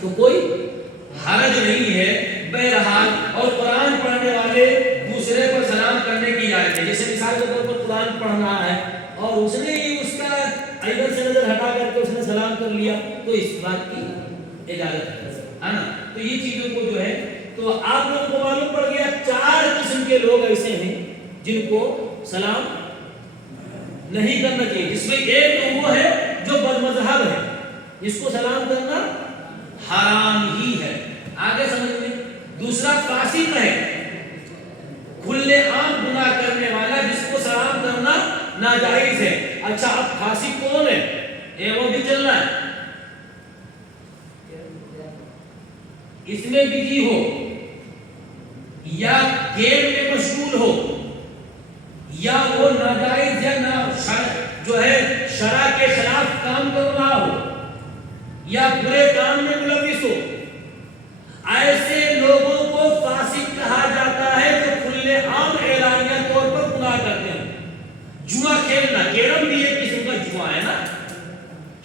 تو کوئی حرج نہیں ہے بہرحال. اور قرآن پڑھنے والے دوسرے پر سلام کرنے کی اجازت ہے. جیسے مثال کے طور پر قرآن پڑھ رہا ہے اور اس نے ہی اس کا ادھر سے نظر ہٹا کر کے اس نے سلام کر لیا تو اس بات کی اجازت ہے نا. تو یہ چیزوں کو جو ہے تو آپ لوگوں کو معلوم پڑ گیا 4 قسم کے لوگ ایسے ہیں جن کو سلام نہیں کرنا چاہیے. جس میں ایک تو وہ ہے جو بد مذہب ہے, جس کو سلام کرنا حرام ہی ہے. آگے سمجھ میں. دوسرا فاسق ہے, کھلے عام گناہ کرنے والا, جس کو سلام کرنا ناجائز ہے. اچھا اب فاسق کون ہے؟ وہ بھی چل رہا ہے, اس میں بزی ہو یا گیم میں مشغول ہو یا وہ ناجائز یا جو ہے شرع کے خلاف کام کر رہا ہو یا برے کام میں ملوث ہو, ایسے لوگوں کو فاسق کہا جاتا ہے جو کھلے عام اعلانیہ طور پر گناہ کرتے ہیں. جوا کھیلنا, کیرم بھی ایک قسم کا جوا ہے نا,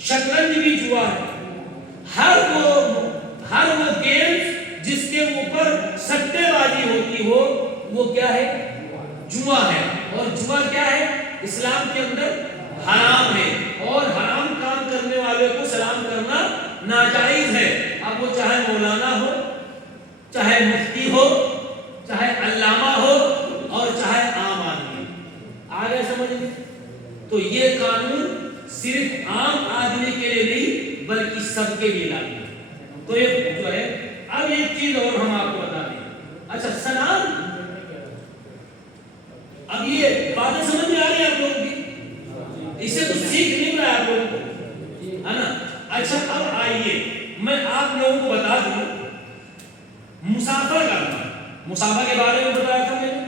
شطرنج بھی جوا ہے. ہر وہ گیمز جس کے اوپر سٹے بازی ہوتی ہو وہ کیا ہے؟ جوا ہے. اور جوا کیا ہے؟ اسلام کے اندر حرام ہے, اور حرام کام کرنے والے کو سلام کرنا ناجائز ہے. اب وہ چاہے مولانا ہو, چاہے مفتی ہو, چاہے علامہ ہو, اور چاہے عام آدمی. آگے سمجھ لیں. تو یہ قانون صرف عام آدمی کے لیے نہیں بلکہ سب کے لیے لاگو ہے. تو یہ جو ہے اب ایک چیز اور ہم آپ کو بتا دیں. اچھا سلام, اب یہ باتیں سمجھ میں آ رہی ہیں آپ لوگوں کی؟ اس سے کچھ سیکھ نہیں رہا ہے آپ لوگوں کو, ہے نا. اچھا اب آئیے میں آپ لوگوں کو بتا دوں مسافر کرنا. مسافر کے بارے میں بتایا تھا, میں نے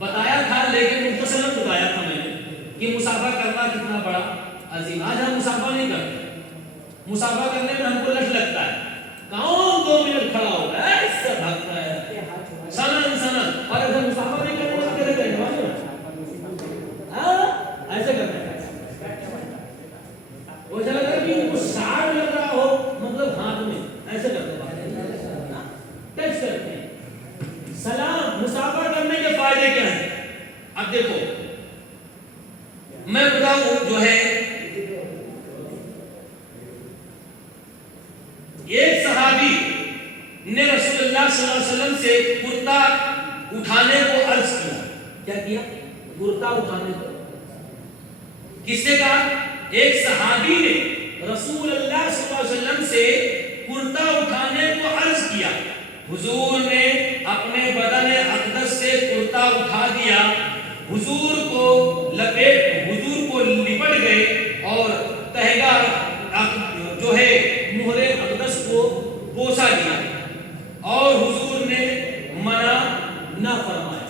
بتایا تھا لیکن مختصراً بتایا تھا میں نے کہ مسافر کرنا کتنا بڑا عظیم. آج ہم مسافر نہیں کرتے. مسافر کرنے میں ہم کو لٹ لگتا ہے, کون 2 منٹ کھڑا ہوگا ایسا بھاگتا ہے سنن. اور اگر مسافر نہیں کرنے میں کیا کریں گے؟ ایسے کرتے ہیں. وہ چلا گیا کہ ان کو ساڑھ لگ رہا ہو, مطلب ہاتھ میں ایسے کرتے ہیں, ٹچ کرتے ہیں. سلام مسافر کرنے کے فائدے کیا ہیں؟ اب دیکھو میں بتاؤں جو ہے ایک صحابی نے رسول اللہ صلی اللہ علیہ وسلم سے کرتا اٹھانے کو عرض کیا. کیا کیا؟ کرتا اٹھانے کو. کس سے کہا؟ ایک صحابی نے رسول اللہ صلی اللہ علیہ وسلم سے کرتا اٹھانے کو عرض کیا. حضور نے اپنے بدن اقدس سے کرتا اٹھا دیا, حضور کو لپٹ گئے اور تہگا جو ہے مہر اقدس کو بوسا دیا, اور حضور نے منع نہ فرمایا.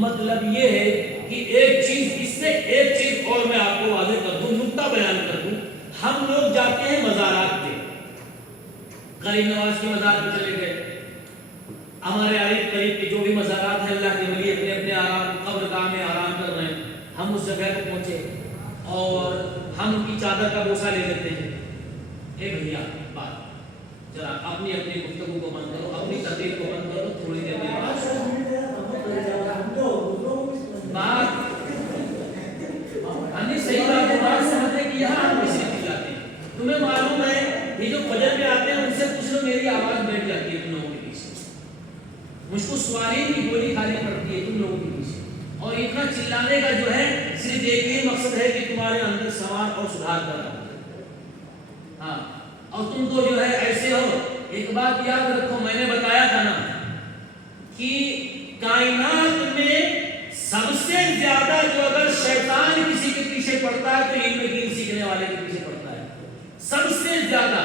مطلب یہ ہے کہ ایک چیز اس سے ایک چیز اور میں آپ کو واضح کر دوں, نقطہ بیان کر دوں. ہم لوگ جاتے ہیں مزارات پہ, غریب نواز کے مزار پہ چلے گئے, ہمارے قریب کے جو بھی مزارات ہیں اللہ کے ولی اپنے اپنے آرام قبرگاہ میں آرام کر رہے ہیں, ہم اس جگہ پہ پہنچے اور ہم ان کی چادر کا بوسہ لے لیتے ہیں. اے بھیا بات ذرا اپنی گفتگو کو بند کرو, اپنی تقریر کو بند کرو, تھوڑی دیر میں بات صحیح بات ہے. بات سمجھنے کی یہاں ہم کسی کی جاتے ہیں. تمہیں معلوم ہے یہ جو فجر میں آتے ہیں ان سے کچھ لوگ میری آواز بیٹھ جاتی ہے تم لوگوں کے پیچھے, مجھ کو سواری کی گولی کھانی پڑتی ہے تم لوگوں کے پیچھے. اور اتنا چلانے کا جو ہے صرف ایک ہی مقصد ہے کہ تمہارے اندر سوار اور سدھار کرنا. ہاں, اور تم تو جو ہے ایسے ہو. ایک بات یاد رکھو, میں نے بتایا تھا نا کہ کائنات میں سب سے زیادہ جو اگر شیطان کسی کے پیچھے پڑتا ہے تو علم دین سیکھنے والے کے پیچھے پڑتا ہے. سب سے زیادہ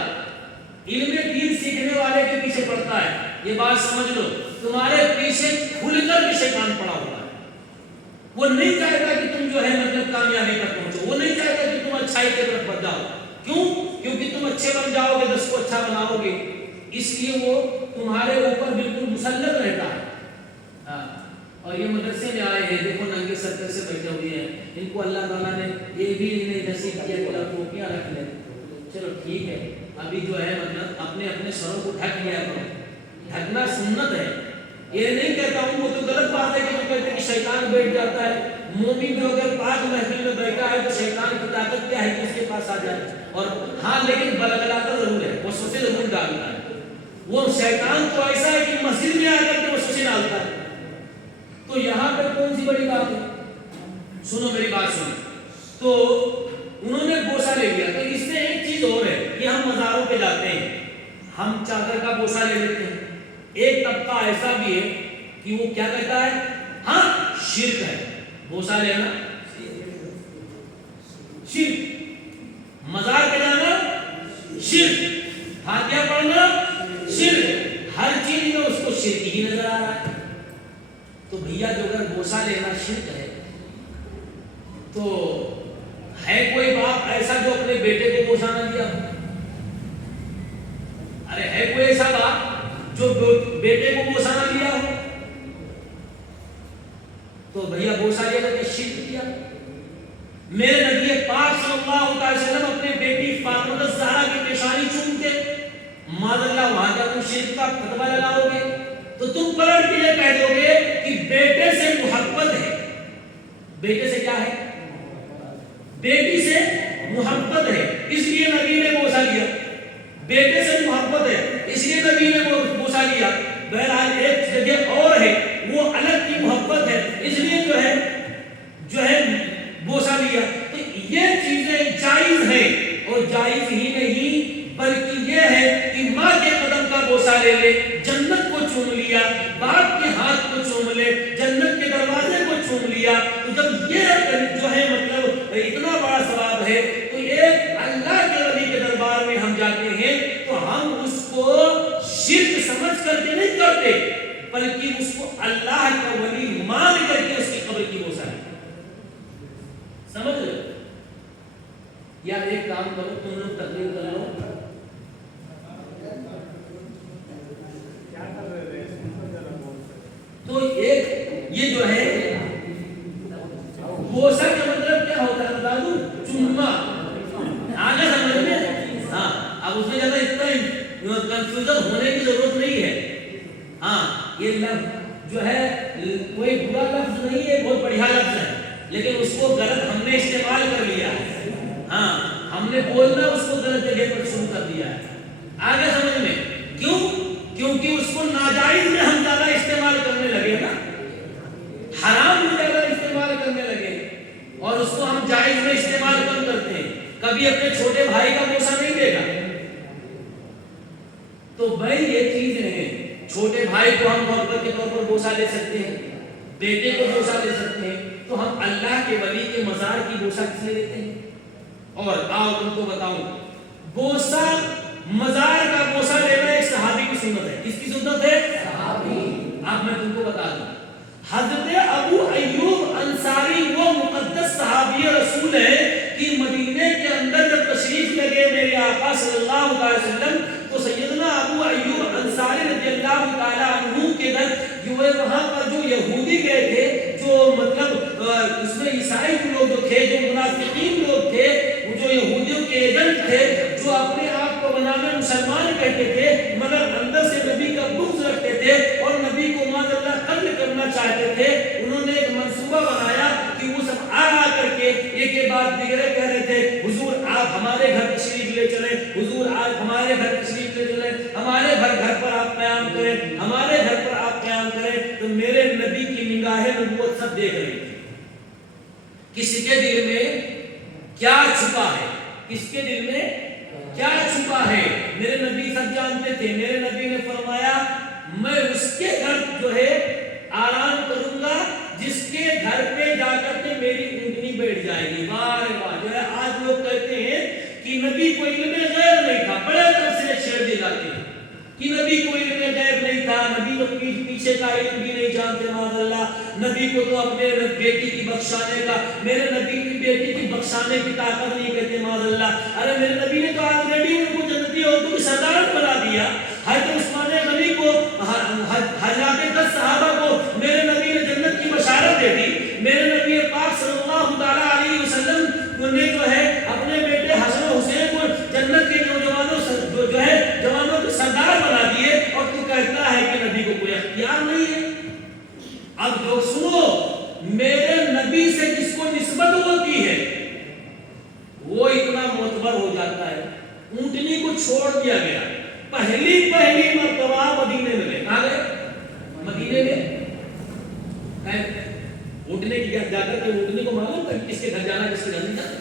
علم دین سیکھنے والے کے پیچھے پڑتا ہے. یہ بات سمجھ لو, تمہارے پیچھے کھل کر بھی شیطان پڑا ہوتا ہے. وہ نہیں چاہتا کہ تم جو ہے مطلب کامیابی تک پہنچو, وہ نہیں چاہتا کہ تم اچھائی کی طرف بڑھ جاؤ. کیوں؟ کیونکہ تم اچھے بن جاؤ گے, 10 کو اچھا بناؤ گے, اس لیے وہ تمہارے اوپر بالکل مسلط رہتا ہے. اور یہ مدرسے میں آئے ہیں, دیکھو ننگے سر سے بیٹھے ہوئے ہیں, ان کو اللہ تعالیٰ نے یہ بھی نہیں نصیب کیا کہ آپ ٹوپیاں رکھ لیں. چلو ٹھیک ہے ابھی جو ہے مطلب اپنے اپنے سروں کو ڈھک لیا کرو، ڈھکنا سنت ہے، یہ نہیں کہتا ہوں وہ تو غلط بات ہے کہ جو کہتے ہیں کہ شیطان بیٹھ جاتا ہے، مومن جو اگر پاک محفل میں بیٹھا ہے تو شیطان کی طاقت کیا ہے کہ اس کے پاس آ جائے، اور ہاں لیکن بلغلاتا ضرور ہے، وسوسے ضرور ڈالتا ہے، وہ شیطان تو ایسا ہے کہ مسجد میں آ کر کے وسوسے ڈالتا ہے، تو یہاں پہ کون سی بڑی بات ہے؟ سنو میری بات سنو، تو انہوں نے بوسہ لے لیا، تو اس سے ایک چیز اور ہے کہ ہم مزاروں پہ جاتے ہیں، ہم چادر کا بوسہ لے لیتے ہیں، ایک طبقہ ایسا بھی ہے کہ وہ کیا کہتا ہے ہاں شرک ہے، بوسہ لینا شرک، مزار پہ جانا شرک، فاتحہ پڑھنا شرک، ہر چیز میں اس کو شرک ہی نظر آ رہا ہے، تو بھیا جو اگر بوسہ لینا شرک ہے تو ہے کوئی باپ ایسا جو اپنے بیٹے کو بوسہ نہ دیا؟ ارے ہے کوئی ایسا باپ جو بیٹے کو بوسہ نہ دیا ہو؟ تو بھیا بوسہ لیا تو کیا شرک کیا؟ میرے نبی پاک صلی اللہ علیہ وسلم اپنے بیٹی فاطمہ الزہرا کی پیشانی چومتے، معاذ اللہ وہاں کیا تم شرک کا فتویٰ لگاؤ گے؟ تو تم پلٹ کے کہہ دو گے کہ بیٹے سے محبت ہے، بیٹے سے کیا ہے؟ بیٹی سے محبت ہے اس لیے نبی نے بوسہ لیا، بیٹے سے محبت ہے اس لیے نبی نے بوسہ لیا، بہرحال ایک جگہ اور ہے وہ الگ کی محبت ہے اس لیے جو ہے بوسہ لیا، تو یہ چیزیں جائز ہیں، اور جائز ہی نہیں بلکہ یہ ہے کہ ماں کے قدم کا بوسہ لے لے، جنت کو چوم لیا، باپ کے ہاتھ کو چوم لے، جنت کے دروازے کو چوم لیا، تو جب یہ جو ہے مطلب اتنا بڑا ثواب ہے تو ایک اللہ کے ولی کے دربار میں ہم جاتے ہیں تو ہم اس کو شرک سمجھ کر کے نہیں کرتے بلکہ اس کو اللہ کا ولی مان کر کے اس کی قبر کی بوسہ ہے، سمجھ رہے؟ یار ایک کام کرو تم لوگ تقریر کر لو، تو ایک یہ جو ہے بوسہ کا مطلب کیا ہوتا ہے بتا دوں؟ چومنا، آگے سمجھ میں؟ ہاں اب اس میں زیادہ اتنا کنفیوژن ہونے کی ضرورت نہیں ہے، ہاں یہ لفظ جو ہے کوئی برا لفظ نہیں ہے، بہت بڑھیا لفظ ہے، لیکن اس کو غلط ہم نے استعمال کر لیا ہے، ہاں ہم نے بولنا اس کو غلط جگہ پر شروع کر دیا ہے، آگے سمجھ میں؟ کیوں؟ کیونکہ اس کو ناجائز میں ہم زیادہ استعمال کرنے لگے نا، حرام میں زیادہ استعمال کرنے لگے، اور اس کو ہم جائز میں استعمال کم کرتے ہیں، کبھی اپنے چھوٹے بھائی کا بوسہ نہیں دے گا، تو بھائی یہ چیزیں ہیں، چھوٹے بھائی کو ہم محبت کے طور پر بوسہ دے سکتے ہیں، بیٹے کو بوسہ دے سکتے ہیں، تو ہم اللہ کے ولی کے مزار کی بوسہ کس لیے دیتے ہیں؟ اور آؤ تم کو بتاؤں، بوسہ مزار کا بوسہ لینا ایک صحابی کی سنت ہے، کس کی سنت ہے؟ صحابی، اب میں تم کو بتا دوں، حضرت ابو ایوب انصاری وہ مقدس صحابی رسول ہے کہ مدینے کے اندر جب تشریف لگے میرے آقا صلی اللہ علیہ وسلم تو سیدنا ابو ایوب انصاری رضی اللہ تعالیٰ عنہ کے گھر جو ہے وہاں پر جو یہودی گئے تھے، جو مطلب اس میں عیسائی لوگ جو تھے، جو منافقین لوگ تھے، وہ جو یہودیوں کے ایجنٹ تھے، جو اپنے آپ کو بنانے مسلمان کہتے تھے مگر اندر سے نبی کا بغض رکھتے تھے اور نبی کو معاذ اللہ قتل کرنا چاہتے تھے، انہوں نے ایک منصوبہ بنایا کہ وہ سب آ کر کے ایک کے بعد دیگرے کہہ رہے تھے حضور آپ ہمارے گھر تشریف لے چلیں، حضور آپ ہمارے گھر تشریف لے چلیں، ہمارے گھر پر آپ قیام کریں، ہمارے گھر پر آپ قیام کریں، تو میرے نبی کی نگاہ نبوت سب دیکھ رہی تھی، کسی کے دل میں کیا چھپا ہے، کس کے دل میں کیا چھپا ہے، میرے نبی سب جانتے تھے، میرے نبی نے فرمایا میں اس کے گھر جو ہے آرام کروں گا جس کے گھر پہ جا کر کے میری اونٹنی بیٹھ جائے گی، واہ جو ہے آج لوگ کہتے ہیں کہ نبی کو علم غیب نہیں تھا، بڑے تفسیر چھیڑ دی جاتی ہے کہ نبی کو علم غیب نہیں تھا، نبی کو پیچھے کا علم بھی نہیں جانتے، معاذ اللہ نبی کو تو اپنے بیٹی کی بخشانے کا، میرے نبی کی بیٹی کی بخشانے کی طاقت نہیں کہتے، معاذ اللہ ارے میرے نبی نے تو آلریڈی ان کو جنتی عورتوں کی سردار بنا دیا، حضرت عثمان غنی کو، حضرات 10 صحابہ کو میرے نبی نے جنت کی بشارت دے دی، میرے نبی پاک صلی اللہ علیہ وسلم نے جو ہے اپنے بیٹے حسن و حسین کو جنت کے چھوڑ دیا گیا. پہلی مرتبہ مدینے میں گئے. کہاں گئے؟ مدینے میں. اٹھنے کی جا کر کے اٹھنے کو معلوم تھا کس کے گھر جانا کس کے گھر نہیں جانا.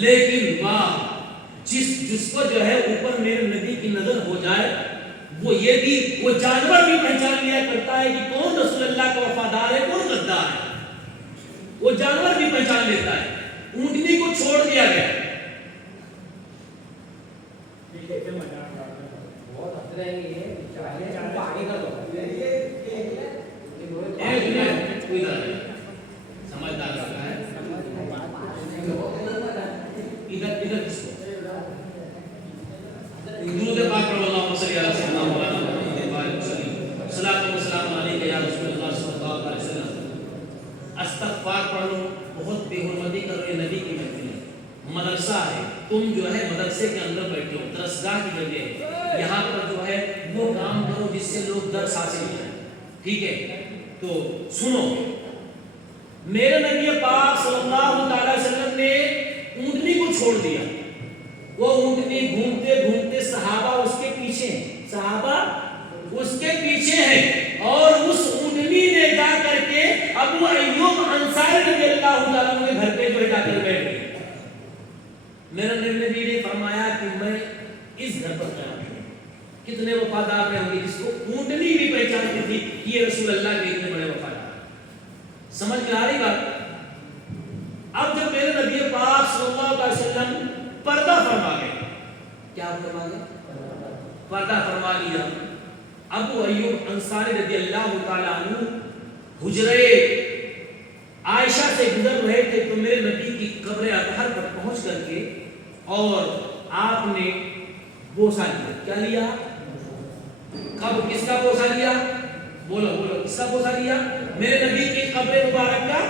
لیکن واہ، جس کو جو ہے اوپر میرے نبی کی نظر ہو جائے وہ جانور بھی پہچان لیا کرتا ہے کہ کون رسول اللہ کا وفادار ہے کون غدار ہے. وہ جانور بھی پہچان لیتا ہے. اونٹنی کو چھوڑ دیا گیا. سمجھدار رہتا ہے ادھر کس کو درود پاک پڑھو. اللہم صلی علی سیدنا مولانا محمد وعلی وسلم. صلاۃ و سلام علیک یا رسول اللہ صلی اللہ علیہ وسلم. استغفار پڑھ لو. بہت بے حرمتی کر رہے نبی کی محفل ہے. مدرسہ ہے. تم جو ہے مدرسے کے اندر بیٹھے ہو. درسگاہ کی جگہ ہے. یہاں پر جو ہے وہ کام کرو جس سے لوگ درس حاصل کریں. ٹھیک ہے؟ تو سنو، میرے نبی پاک صلی اللہ علیہ وسلم نے اونٹنی کو چھوڑ دیا. وہ اونٹنی گھومتے گھومتے صحابہ اس کے پیچھے ہیں. صحابہ اس کے پیچھے ہیں اور اس اونٹنی نے جا کر کے ابو ایوب انصاری رضی اللہ تعالیٰ عنہ کے گھر پہ جو جا کر بیٹھ گئے. میرے نبی نے فرمایا کہ میں اس گھر پر قیام کروں. کتنے وفادار رہے ہوں گے جس کو اونٹنی بھی پہچانتی تھی کہ یہ رسول اللہ کے اتنے بڑے وفادار. سمجھ میں آ رہی بات؟ اب جب میرے نبی پاک صلی اللہ علیہ وسلم پردہ فرما گئے. کیا فرما گئے؟ پردہ فرما لیا. ابو ایوب انصاری رضی اللہ تعالیٰ عنہ حجرے عائشہ سے گزر رہے تھے تو میرے نبی کی قبر اطہر پر پہنچ کر کے اور آپ نے بوسہ لیا. کیا لیا؟ کب کس کا بوسہ لیا؟ بولو بولو کس کا بوسہ لیا؟ میرے نبی کی قبر مبارک کا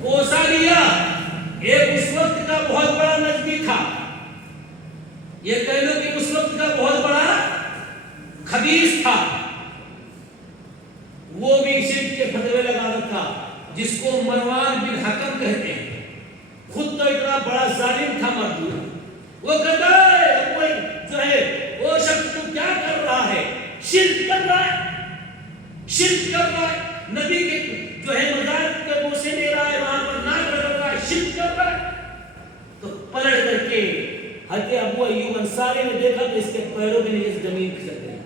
بوسہ لیا. ایک اس وقت کا بہت بڑا نجمی تھا. یہ کہہ لو کہ اس وقت کا بہت بڑا خبیث تھا. وہ بھی شرک کے فتوے لگاتا تھا جس کو مروان بن حکم کہتے ہیں. خود تو اتنا بڑا ظالم تھا مردود. وہ کہتا ہے کوئی جو ہے وہ شخص تو کیا کر رہا ہے؟ شرک کر رہا ہے. شرک کر رہا ہے. نبی کے جو ہے مزار کے بوسے لے رہا ہے وہاں پر ناک رگڑ رہا ہے. شرک کر رہا ہے. تو پلٹ کر کے حضرت ابو ایوب انصاری نے دیکھا تو اس کے پیروں کے نیچے زمین کھسک گئی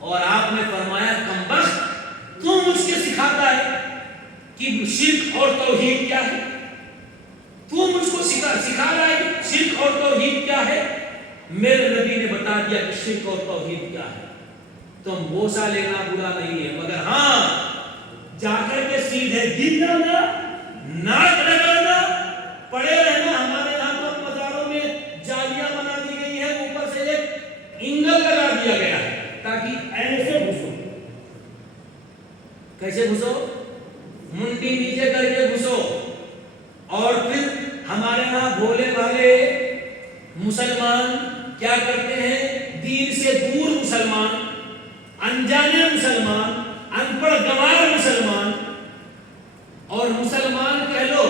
اور آپ نے فرمایا کمبخت تو مجھ کے سکھاتا ہے کہ شرک اور توحید کیا ہے. تو مجھ کو سکھا رہا ہے کہ شرک اور توحید کیا ہے. میرے نبی نے بتا دیا کہ شرک اور توحید کیا ہے. تم بوسہ لینا برا نہیں ہے مگر ہاں جا کر کے سیدھے دن جانا ناک رگڑنا پڑے رہنا. ہمارے یہاں تو مزاروں میں جالیاں بنا دی گئی ہیں اوپر سے ایک اینگل لگا دیا گیا ہے تاکہ ایسے گھسو. کیسے گھسو؟ منڈی نیچے کر کے گھسو. اور پھر ہمارے یہاں بھولے بھالے مسلمان کیا کرتے ہیں؟ دین سے دور مسلمان، انجانے مسلمان، ان پڑھ گوار مسلمان اور مسلمان کہہ لو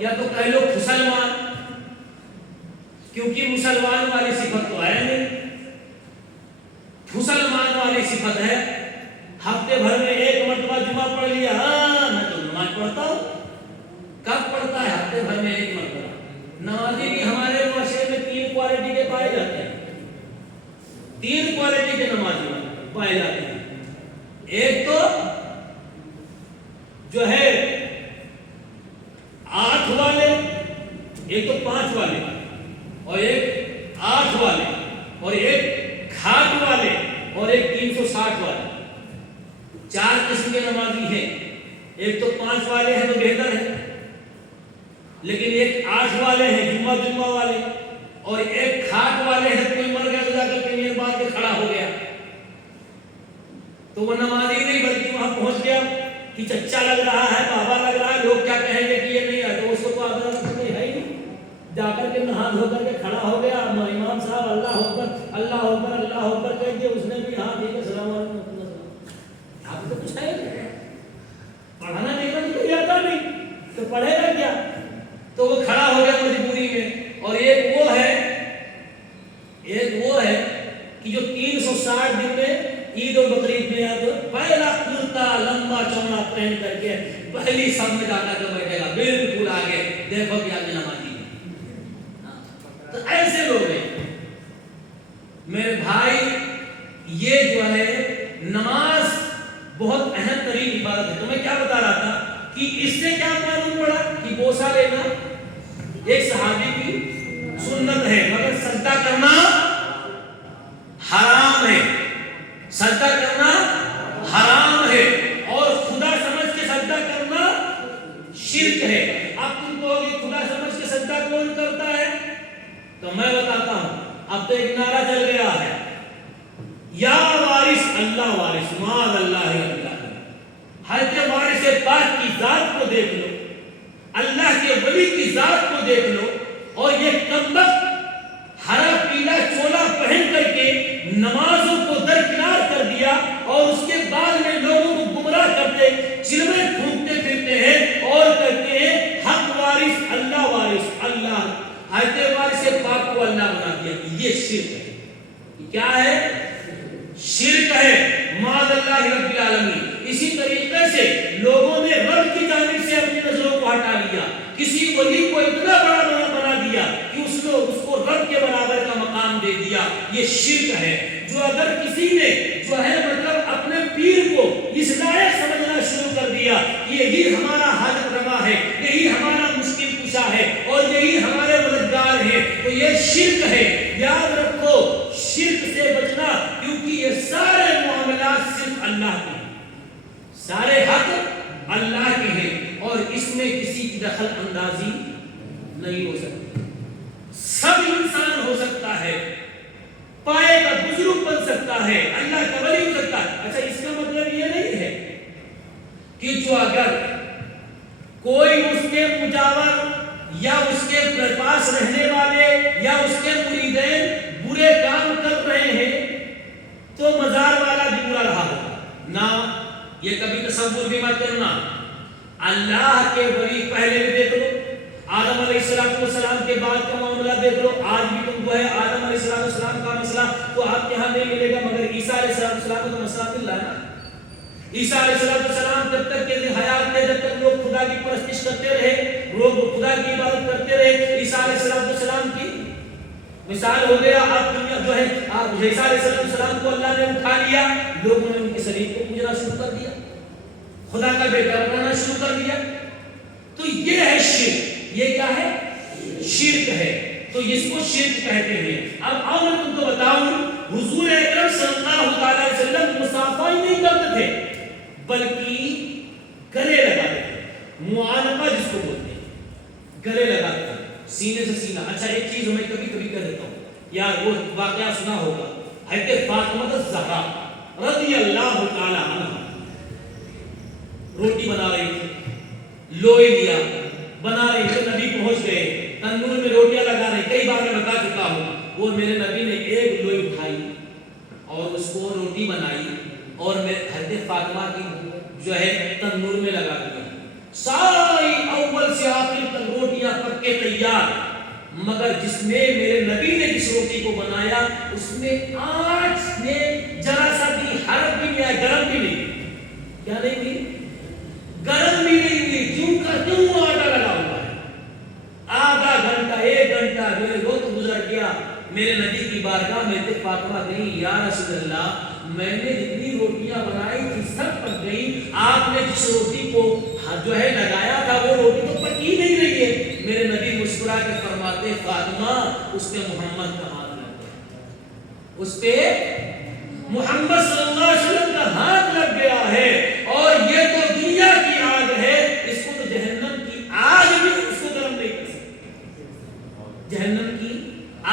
یا تو کہہ لو مسلمان کیونکہ مسلمان والی صفت تو ہے نہیں. مسلمان والی صفت ہے ہفتے بھر میں ایک مرتبہ جمعہ پڑھ لیا. ہاں میں تو نماز پڑھتا ہوں. کب پڑھتا ہے؟ ہفتے بھر میں ایک مرتبہ. نمازی بھی ہمارے معاشرے میں 3 کوالٹی کے پائے جاتے ہیں. 3 کوالٹی کے نمازی پائے جاتے ہیں. ایک تو جو ہے 8 والے، ایک تو 5 والے اور ایک 8 والے اور ایک گھاٹ والے اور ایک 360 والے. 4 قسم کے نمازی ہیں. ایک تو 5 والے ہیں تو بہتر ہے لیکن ایک 8 والے ہیں جمعہ والے اور ایک گھاٹ والے ہیں. کوئی مر گیا تو جا کر کے نیر باندھ کے کھڑا ہو گیا تو وہ نمازی نہیں بلکہ وہاں پہنچ گیا کہ چچا لگ رہا ہے بابا لگ رہا ہے. لوگ کیا کہیں گے کہ یہ نہیں ہے تو اس کو تو عدالت نہیں ہے ہی. جا کر کے نہا دھو کر کے کھڑا ہو گیا. امام صاحب اللہ اکبر اللہ اکبر اللہ اکبر کہہ دیا. اس نے بھی ہاں ٹھیک ہے السلام علیکم. آپ کو کچھ ہے پڑھانا لکھنا تو کوئی آتا نہیں تو پڑھے گا کیا. تو وہ کھڑا ہو گیا مجبوری میں. اور ایک وہ ہے کہ جو 360 دن میں عید و بقرعید میں اب پہلا کرتا لمبا چوڑا پہن کر کے پہلی سب میں جاتا کر بیٹھے گا بالکل آگے، دیکھو کہ آگے نمازی ہے۔ تو ایسے لوگ ہیں میرے بھائی، یہ جو ہے نماز بہت اہم ترین عبادت ہے۔ تو میں کیا بتا رہا تھا کہ اس سے کیا معلوم پڑا کہ بوسہ لینا ایک صحابی کی سنت ہے، مگر سجدہ کرنا حرام ہے، سجدہ کرنا حرام ہے، اور خدا سمجھ کے سجدہ کرنا شرک ہے۔ اب تم کہو گے خدا سمجھ کے سجدہ کون کرتا ہے؟ تو میں بتاتا ہوں، اب تو ایک نعرہ چل گیا ہے، یا وارث اللہ وارث معاذ اللہ اللہ۔ حضرت وارث پاک کی ذات کو دیکھ لو، اللہ کے ولی کی ذات کو دیکھ لو، اور یہ کمبخت ہرا پیلا چولا پہن کر کے نمازوں کو درکنار کر دیا، اور اس کے بعد میں لوگوں کو گمراہ کرتے چلمے پھونکتے پھرتے ہیں اور کہتے ہیں حق وارث اللہ وارث اللہ۔ حضرت وارث پاک کو اللہ بنا دیا، یہ شرک ہے۔ کیا ہے؟ شرک ہے، معاذ اللہ رب العالمین۔ اسی طریقے سے لوگوں نے رب کی جانب سے اپنی نظروں کو ہٹا لیا، کسی ولی کو اتنا بڑا بنا دیا کہ اس کو رب کے برابر کا مقام دے دیا، یہ شرک ہے۔ جو اگر کسی نے جو ہے مطلب اپنے پیر کو اس لائق سمجھنا شروع کر دیا کہ یہی ہمارا حاجت روا ہے، یہی ہمارا مشکل کشا ہے، اور یہی ہمارے مددگار ہیں، تو یہ شرک ہے۔ یاد رکھو شرک سے بچنا، کیونکہ یہ سارے معاملات صرف اللہ کے ہیں، سارے حق اللہ کے ہیں، اور اس میں کسی کی دخل اندازی نہیں ہو سکتی۔ سب انسان ہو سکتا ہے، پائے کا بزرگ بن سکتا ہے، اللہ کا ولی ہو سکتا ہے۔ اچھا، اس کا مطلب یہ نہیں ہے کہ جو اگر کوئی اس کے مجاور یا اس کے پاس رہنے والے یا اس کے مریدین برے کام کر رہے ہیں تو مزار والا بھی برا رہا ہوگا، نہ، یہ کبھی تصور بھی مت کرنا۔ اللہ کے ولی پہلے بھی دیکھ لو، آدم علیہ السلام کے بعد کا معاملہ دیکھ لو، آج بھی تم کو ہے آدم علیہ السلام کا مسئلہ تو آپ کے ہاں نہیں ملے گا، مگر عیسیٰ علیہ السلام کا مسئلہ مل رہا ہے نا۔ عیسیٰ علیہ السلام جب تک کے حیات تھے، جب تک لوگ خدا کی پرستش کرتے رہے، لوگ خدا کی عبادت کرتے رہے، عیسیٰ علیہ السلام کی مثال ہو گیا۔ آپ دنیا جو ہے آپ عیسیٰ علیہ السلام کو اللہ نے اٹھا لیا، لوگوں نے ان کے شریف کو پوجنا شروع کر دیا، خدا کا بیٹا بنانا شروع کر دیا، تو یہ ہے شرک۔ یہ کیا ہے؟ شرک ہے، تو اس کو شرک کہتے ہیں۔ اب آؤ میں تم کو بتاؤں، حضور اکرم صلی اللہ علیہ وسلم مصافحہ نہیں کرتے تھے، بلکہ گلے لگاتے تھے، معانقہ جس کو بولتے ہیں، گلے لگاتے تھے، سینے سے سینہ۔ اچھا، ایک چیز میں کبھی کبھی کہہ دیتا ہوں، یار وہ واقعہ سنا ہوگا، حضرت فاطمہ الزہرا رضی اللہ تعالی عنہا روٹی بنا رہی تھی، لوئی لیا بنا رہی تھی، نبی پہنچ گئے، تندور میں روٹیاں لگا رہے۔ کئی بار میں بتا چکا ہوں، وہ میرے نبی نے ایک لوئی اٹھائی اور اس کو روٹی بنائی اور میں حضرت فاطمہ کی جو ہے تندور میں لگا دیا، ساری اول سے آخر تک روٹیاں پک کے تیار، مگر جس میں میرے نبی نے جس روٹی کو بنایا اس میں آنچ نے ذرا سا بھی حرف بھی نہیں آیا، گرم بھی نہیں، کیا نہیں ہوئی؟ گرم بھی نہیں ہوئی، کیوں کا کیوں آٹا لگا ہوا ہے۔ آدھا گھنٹہ ایک گھنٹہ میرے وقت گزر گیا، میرے نبی کی بارگاہ میں تھے، فاطمہ گئی، یا رسول اللہ میں نے جتنی روٹیاں بنائی تھی سب پک گئی، آپ نے جس روٹی کو جو ہے لگایا تھا وہ روٹی تو پکی نہیں رہی ہے۔ میرے نبی مسکرا کے فرماتے، فاطمہ اس پہ محمد کا ہاتھ لگ گیا، اس پہ محمد صلی اللہ علیہ وسلم کا ہاتھ لگ گیا ہے، اور یہ تو دنیا کی آگ ہے، اس کو تو جہنم کی آگ بھی اس کو گرم نہیں کر سکتی، جہنم کی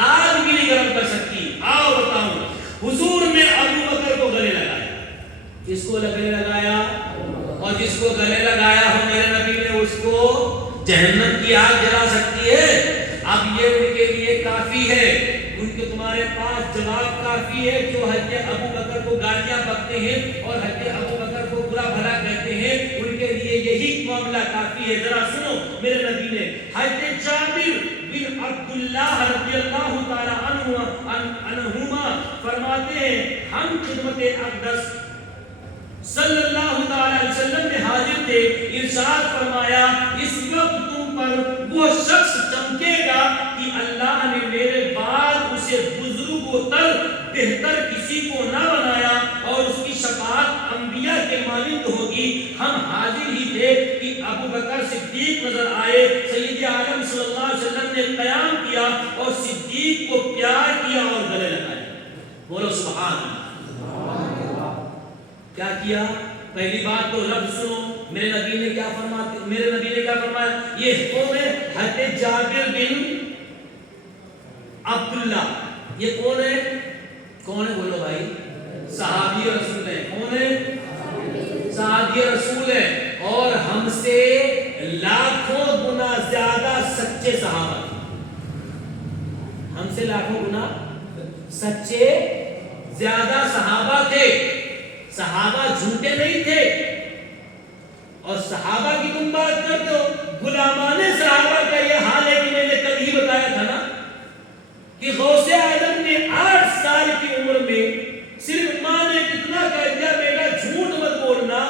آگ بھی نہیں گرم کر سکتی۔ آؤ بتاؤں، حضور نے ابو بکر کو گلے لگایا، جس کو گلے لگایا، اور جس کو گلے لگایا ہو میرے نبی نے اس کو جہنم کی آگ جلا سکتی ہے۔ اب یہ ان کے لیے کافی ہے، ان کے تمہارے پاس جواب کافی ہے، جو حضرت ابو بکر کو گالیاں بکتے ہیں اور حضرت ابو بکر کو برا بھلا کہتے ہیں، ان کے لیے یہی معاملہ کافی ہے۔ ذرا سنو، میرے نبی نے حضرت جابر بن عبداللہ رضی اللہ تعالی عنہ عنہما فرماتے ہیں ہم خدمت اقدس صلی اللہ تعالی علیہ وسلم میں حاضر تھے، ارشاد فرمایا اس وقت تم پر وہ شخص چمکے گا کہ اللہ نے میرے بعد اسے بزرگ و تر بہتر کسی کو نہ بنایا اور اس کی شفاعت انبیاء کے مانند ہوگی۔ ہم حاضر ہی تھے کہ ابو بکر صدیق نظر آئے، سید عالم صلی اللہ علیہ وسلم نے قیام کیا اور صدیق کو پیار کیا اور گلے لگائے۔ بولو سبحان اللہ۔ کیا کیا؟ پہلی بات تو لفظ سنو، میرے نبی نے کیا فرمایا؟ یہ کون ہے؟ حضرت جابر بن عبداللہ۔ یہ کون ہے بولو بھائی؟ صحابی رسول ہے۔ کون ہے؟ صحابی رسول ہے، اور ہم سے لاکھوں گنا زیادہ سچے صحابہ تھے۔ ہم سے لاکھوں گنا سچے زیادہ صحابہ تھے۔ صحابہ جھوٹے نہیں تھے۔ اور صحابہ کی تم بات کرتے ہو، غلامان صحابہ کا یہ حال ہے کہ میں نے کل ہی بتایا تھا نا کہ غوث اعظم نے 8 سال کی عمر میں صرف ماں نے کتنا کہہ دیا بیٹا جھوٹ مت بولنا،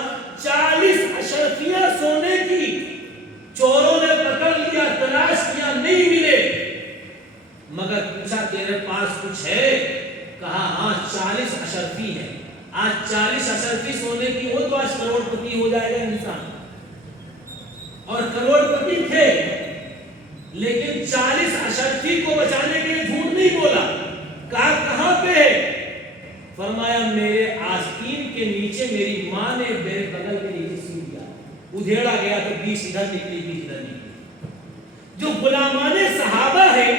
40 اشرفیاں سونے کی چوروں نے پکڑ لیا، تلاش کیا نہیں ملے، مگر پوچھا تیرے پاس کچھ ہے؟ کہا ہاں 40 اشرفی ہے۔ آج 40 اشرفی سونے کی ہو تو آج کروڑ پتی ہو جائے گا انسان، اور کروڑ پتی تھے، لیکن 40 اشرفی کو بچانے کے لیے جھوٹ نہیں بولا۔ کہا کہاں پہ ہے؟ فرمایا میرے آستین کے نیچے میری ماں نے میرے بغل کے نیچے سی دیا، ادھیڑا گیا تو 20 ادھر نکلی 20 ادھر نکلی۔ جو غلامان صحابہ ہے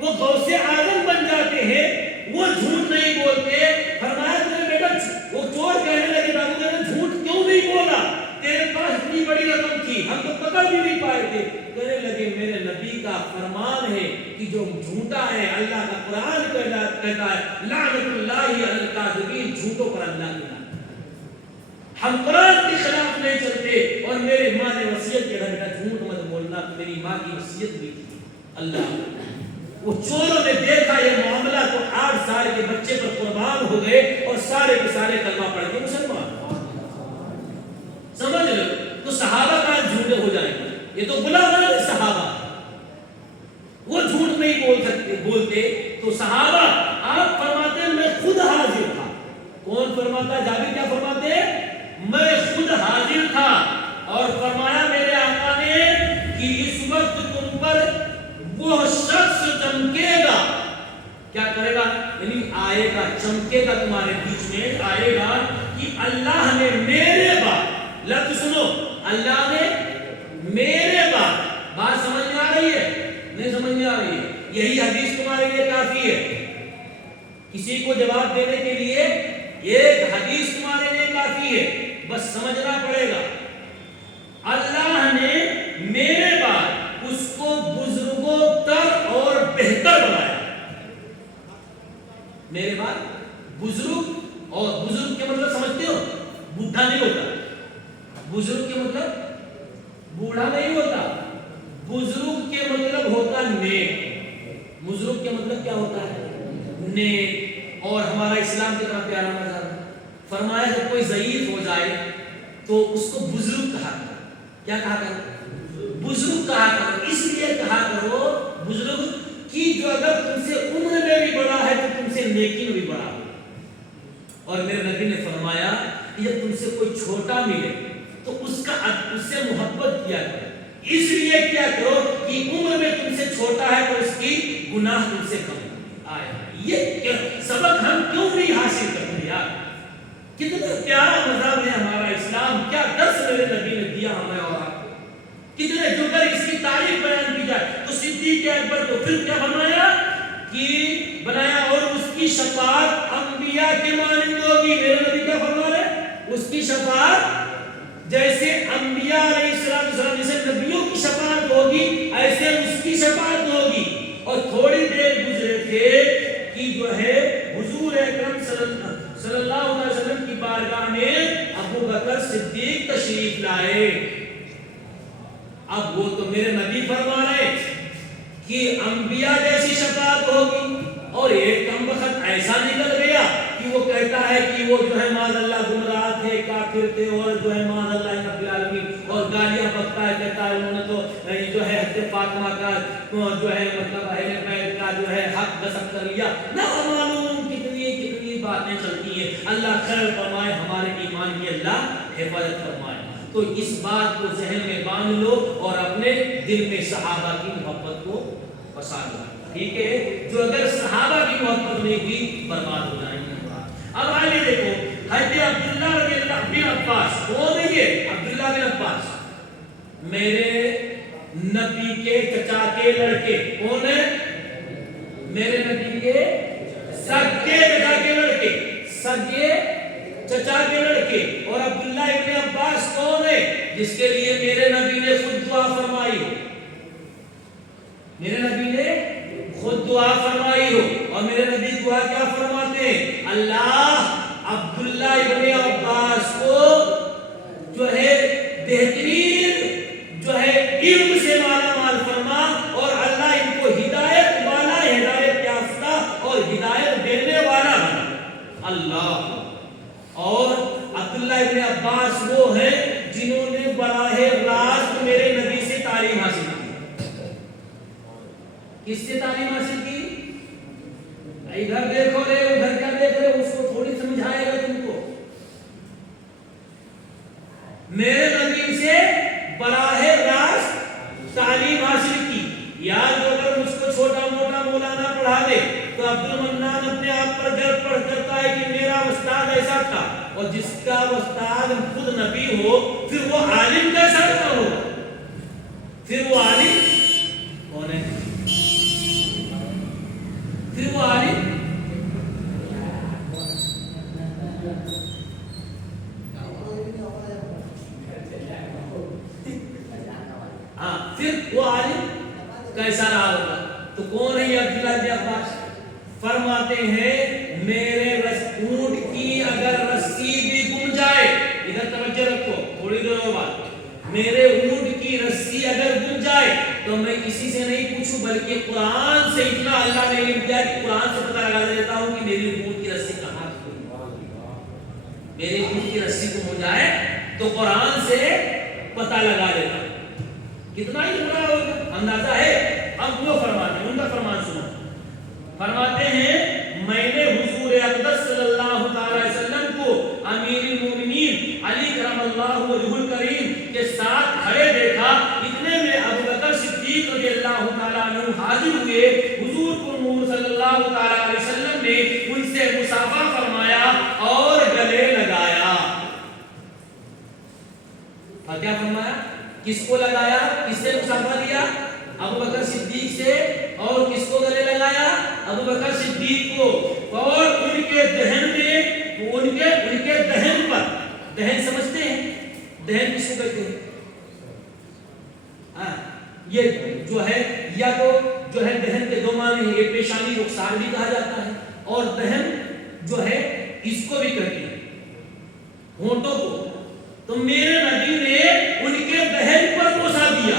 وہ غوث اعظم بن جاتے ہیں، وہ جھوٹ نہیں بولتے۔ فرمایا تمہیں بیٹا وہ چور کہنے لگے بابو نے جھوٹ کیوں نہیں بولا؟ تیرے پاس اتنی بڑی رقم تھی، ہم تو پکڑ بھی نہیں پائے تھے۔ کہنے لگے میرے نبی کا فرمان ہے کہ جو جھوٹا ہے، اللہ کا قرآن کہتا ہے لعنت اللہ علی الکاذبین، جھوٹوں پر اللہ کی لعنت۔ ہم قرآن کے خلاف نہیں چلتے، اور میرے ماں نے وصیت کیا بیٹا جھوٹ مت بولنا، میری ماں کی وصیت بھی تھی۔ اللہ وہ چوروں نے دیکھا یہ معاملہ تو 8 سال کے بچے پر قربان ہو گئے، اور سارے کے سارے کلمہ پڑھ کے مسلمان۔ سمجھ لو تو صحابہ کا جھوٹے ہو جائیں گے، یہ تو غلامان صحابہ، وہ جھوٹ نہیں بولتے۔ تو صحابہ آپ فرماتے ہیں میں خود حاضر تھا۔ کون فرماتا؟ جابر کیا فرماتے ہیں؟ میں خود حاضر تھا، اور فرمایا میرے آقا نے کہ اس وقت تم پر وہ شخص چمکے گا۔ کیا کرے گا؟ یعنی آئے گا، چمکے گا، تمہارے بیچ میں آئے گا کہ اللہ نے میرے بعد، لفظ سنو، اللہ نے میرے بعد، بات سمجھ میں آ رہی ہے؟ نہیں سمجھ میں آ رہی ہے؟ یہی حدیث تمہارے لیے کافی ہے۔ کسی کو جواب دینے کے لیے ایک حدیث تمہارے لیے کافی ہے، بس سمجھنا پڑے گا۔ اللہ نے میرے بعد اس کو بزرگوں تر اور بہتر بنایا۔ میرے بعد بزرگ، اور بزرگ کے مطلب سمجھتے ہو؟ بوڑھا نہیں ہوتا۔ بزرگ کے مطلب بوڑھا نہیں ہوتا، بزرگ کے مطلب ہوتا نیک۔ بزرگ کے مطلب کیا ہوتا ہے؟ نیک۔ اور ہمارا اسلام کتنا پیارا مذہب ہے، فرمایا جب کوئی ضعیف ہو جائے تو اس کو بزرگ کہا کرو۔ کیا کہا کرو؟ بزرگ کہا کرو۔ اس لیے کہا کرو بزرگ کی جو اگر تم سے عمر میں بھی بڑا ہے تو تم سے نیکی میں بھی بڑا ہو۔ اور میرے نبی نے فرمایا کہ جب تم سے کوئی چھوٹا ملے تو اس سے محبت کیا کرو۔ اس لیے کیا کرو کہ عمر میں تم سے چھوٹا ہے تو اس کی گناہ تم سے کم آئے۔ یہ سبق ہم کیوں نہیں حاصل کرتے یار؟ کتنا پیارا مذہب ہے ہمارا اسلام، کیا درس میرے نبی نے دیا ہمیں اور آپ کو، کتنے جو کر اس کی تعریف بیان کی جائے۔ تو صدیق اکبر کو پھر کیا بنایا اور اس کی شفاعت انبیاء کے مانند ہوگی۔ میرے نبی کیا فرما رہے؟ اس کی شفاعت جیسے انبیاء علیہ السلام جیسے نبیوں کی شفاعت ہوگی ایسے اس کی شفاعت ہوگی۔ اور تھوڑی دیر گزرے تھے کہ جو ہے حضور اکرم صلی اللہ علیہ وسلم کی بارگاہ میں ابو بکر صدیق تشریف لائے۔ اب وہ تو میرے نبی فرما رہے کہ انبیاء جیسی شفاعت ہوگی، اور ایک نمبر ہے کہ وہ جو ہے معاذ اللہ گمراہ تھے، کافر تھے، اور جو ہے معاذ اللہ رب العالمین، اور گالیاں بکتا ہے، کہتا ہے انہوں نے تو جو ہے حضرت فاطمہ کا جو ہے مطلب اہل بیت کا جو ہے حق غصب کر لیا، نہ معلوم کتنی باتیں چلتی ہیں۔ اللہ خیر فرمائے، ہمارے ایمان کی اللہ حفاظت فرمائے۔ تو اس بات کو ذہن میں باندھ لو اور اپنے دل میں صحابہ کی محبت کو بسا لو، ٹھیک ہے؟ جو اگر صحابہ کی محبت نہیں ہوئی برباد ہو جائیں گے۔ اب آگے دیکھو، حضرت عبداللہ رضی اللہ بن عباس، کون ہے یہ؟ عبداللہ بن عباس، میرے نبی کے چچا کے لڑکے، کون ہے؟ میرے نبی کے سگے چچا کے لڑکے، سگے چچا کے لڑکے۔ اور عبداللہ ابن عباس کون ہے؟ جس کے لیے میرے نبی نے خود دعا فرمائی ہو، میرے نبی نے خود دعا فرمائی ہو۔ اور میرے نبی دعا کیا فرماتے ہیں؟ اللہ عبداللہ ابن عباس کو جو ہے بہترین جو ہے علم سے مالا مال فرما، اور اللہ ان کو ہدایت والا، ہدایت یافتہ اور ہدایت دینے والا بنا اللہ۔ اور عبداللہ ابن عباس وہ ہیں جنہوں نے براہ راست میرے نبی سے تعلیم حاصل کی۔ کس سے تعلیم حاصل کی؟ ادھر دیکھو رے، ادھر کیا دیکھ رہے، اس کو تھوڑی سمجھائے گا تم کو۔ میرے نبی سے براہ راست تعلیم حاصل کی۔ یاد ہو کر مجھ کو چھوٹا موٹا مولانا پڑھا دے تو عبد المنان اپنے آپ پر گر پڑ کرتا ہے کہ میرا استاد ایسا تھا، اور جس کا استاد خود نبی ہو پھر وہ عالم کیسا ہو؟ پھر وہ عالم کون ہے؟ پھر وہ عالم پھر وہ عالم کیسا رہا ہوگا؟ تو کون ہے یہ عبداللہ بن عباس؟ فرماتے ہیں میرے اونٹ کی اگر رسی بھی گم جائے، ادھر توجہ رکھو تھوڑی دیر بعد، میرے اونٹ کی رسی اگر گم جائے تو میں کسی سے نہیں پوچھوں بلکہ قرآن سے، اتنا اللہ نے علم دیا کہ قرآن سے پتہ لگا دیتا ہوں کہ میری اونٹ کی رسی کہاں گئی۔ میری اونٹ کی رسی گم ہو جائے تو قرآن سے پتہ لگا دیتا ہوں۔ کتنا ہی بڑا ہوگا، اندازہ ہے۔ اب وہ فرماتے ہیں، ان کا فرمان سنو، فرماتے ہیں میں نے حضور اقدس صلی اللہ تعالی وسلم کو امیر المومنین علی کرم اللہ وجہ الکریم کے ساتھ کھڑے دیکھا، اتنے میں ابو بکر صدیق رضی اللہ تعالی عنہ حاضر ہوئے۔ حضور کو صلی اللہ تعالی علیہ وسلم نے ان سے مصافحہ فرمایا اور گلے لگایا۔ کیا فرمایا؟ کس کو لگایا؟ کس سے مصافحہ دیا؟ ابو بکر صدیق سے۔ اور کس کو گلے لگایا؟ ابو بکر صدیق کو۔ اور ان کے دہن میں، ان کے دہن پر، دہن سمجھتے ہیں؟ دہن کس کو کہتے ہیں؟ یہ جو ہے یا تو جو ہے دہن کے دو معنی ہیں، ایک پیشانی رخسار بھی کہا جاتا ہے، اور دہن جو ہے اس کو بھی کہتے ہیں ہونٹوں کو۔ تو میرے نبی نے ان کے دہن پر بوسا دیا،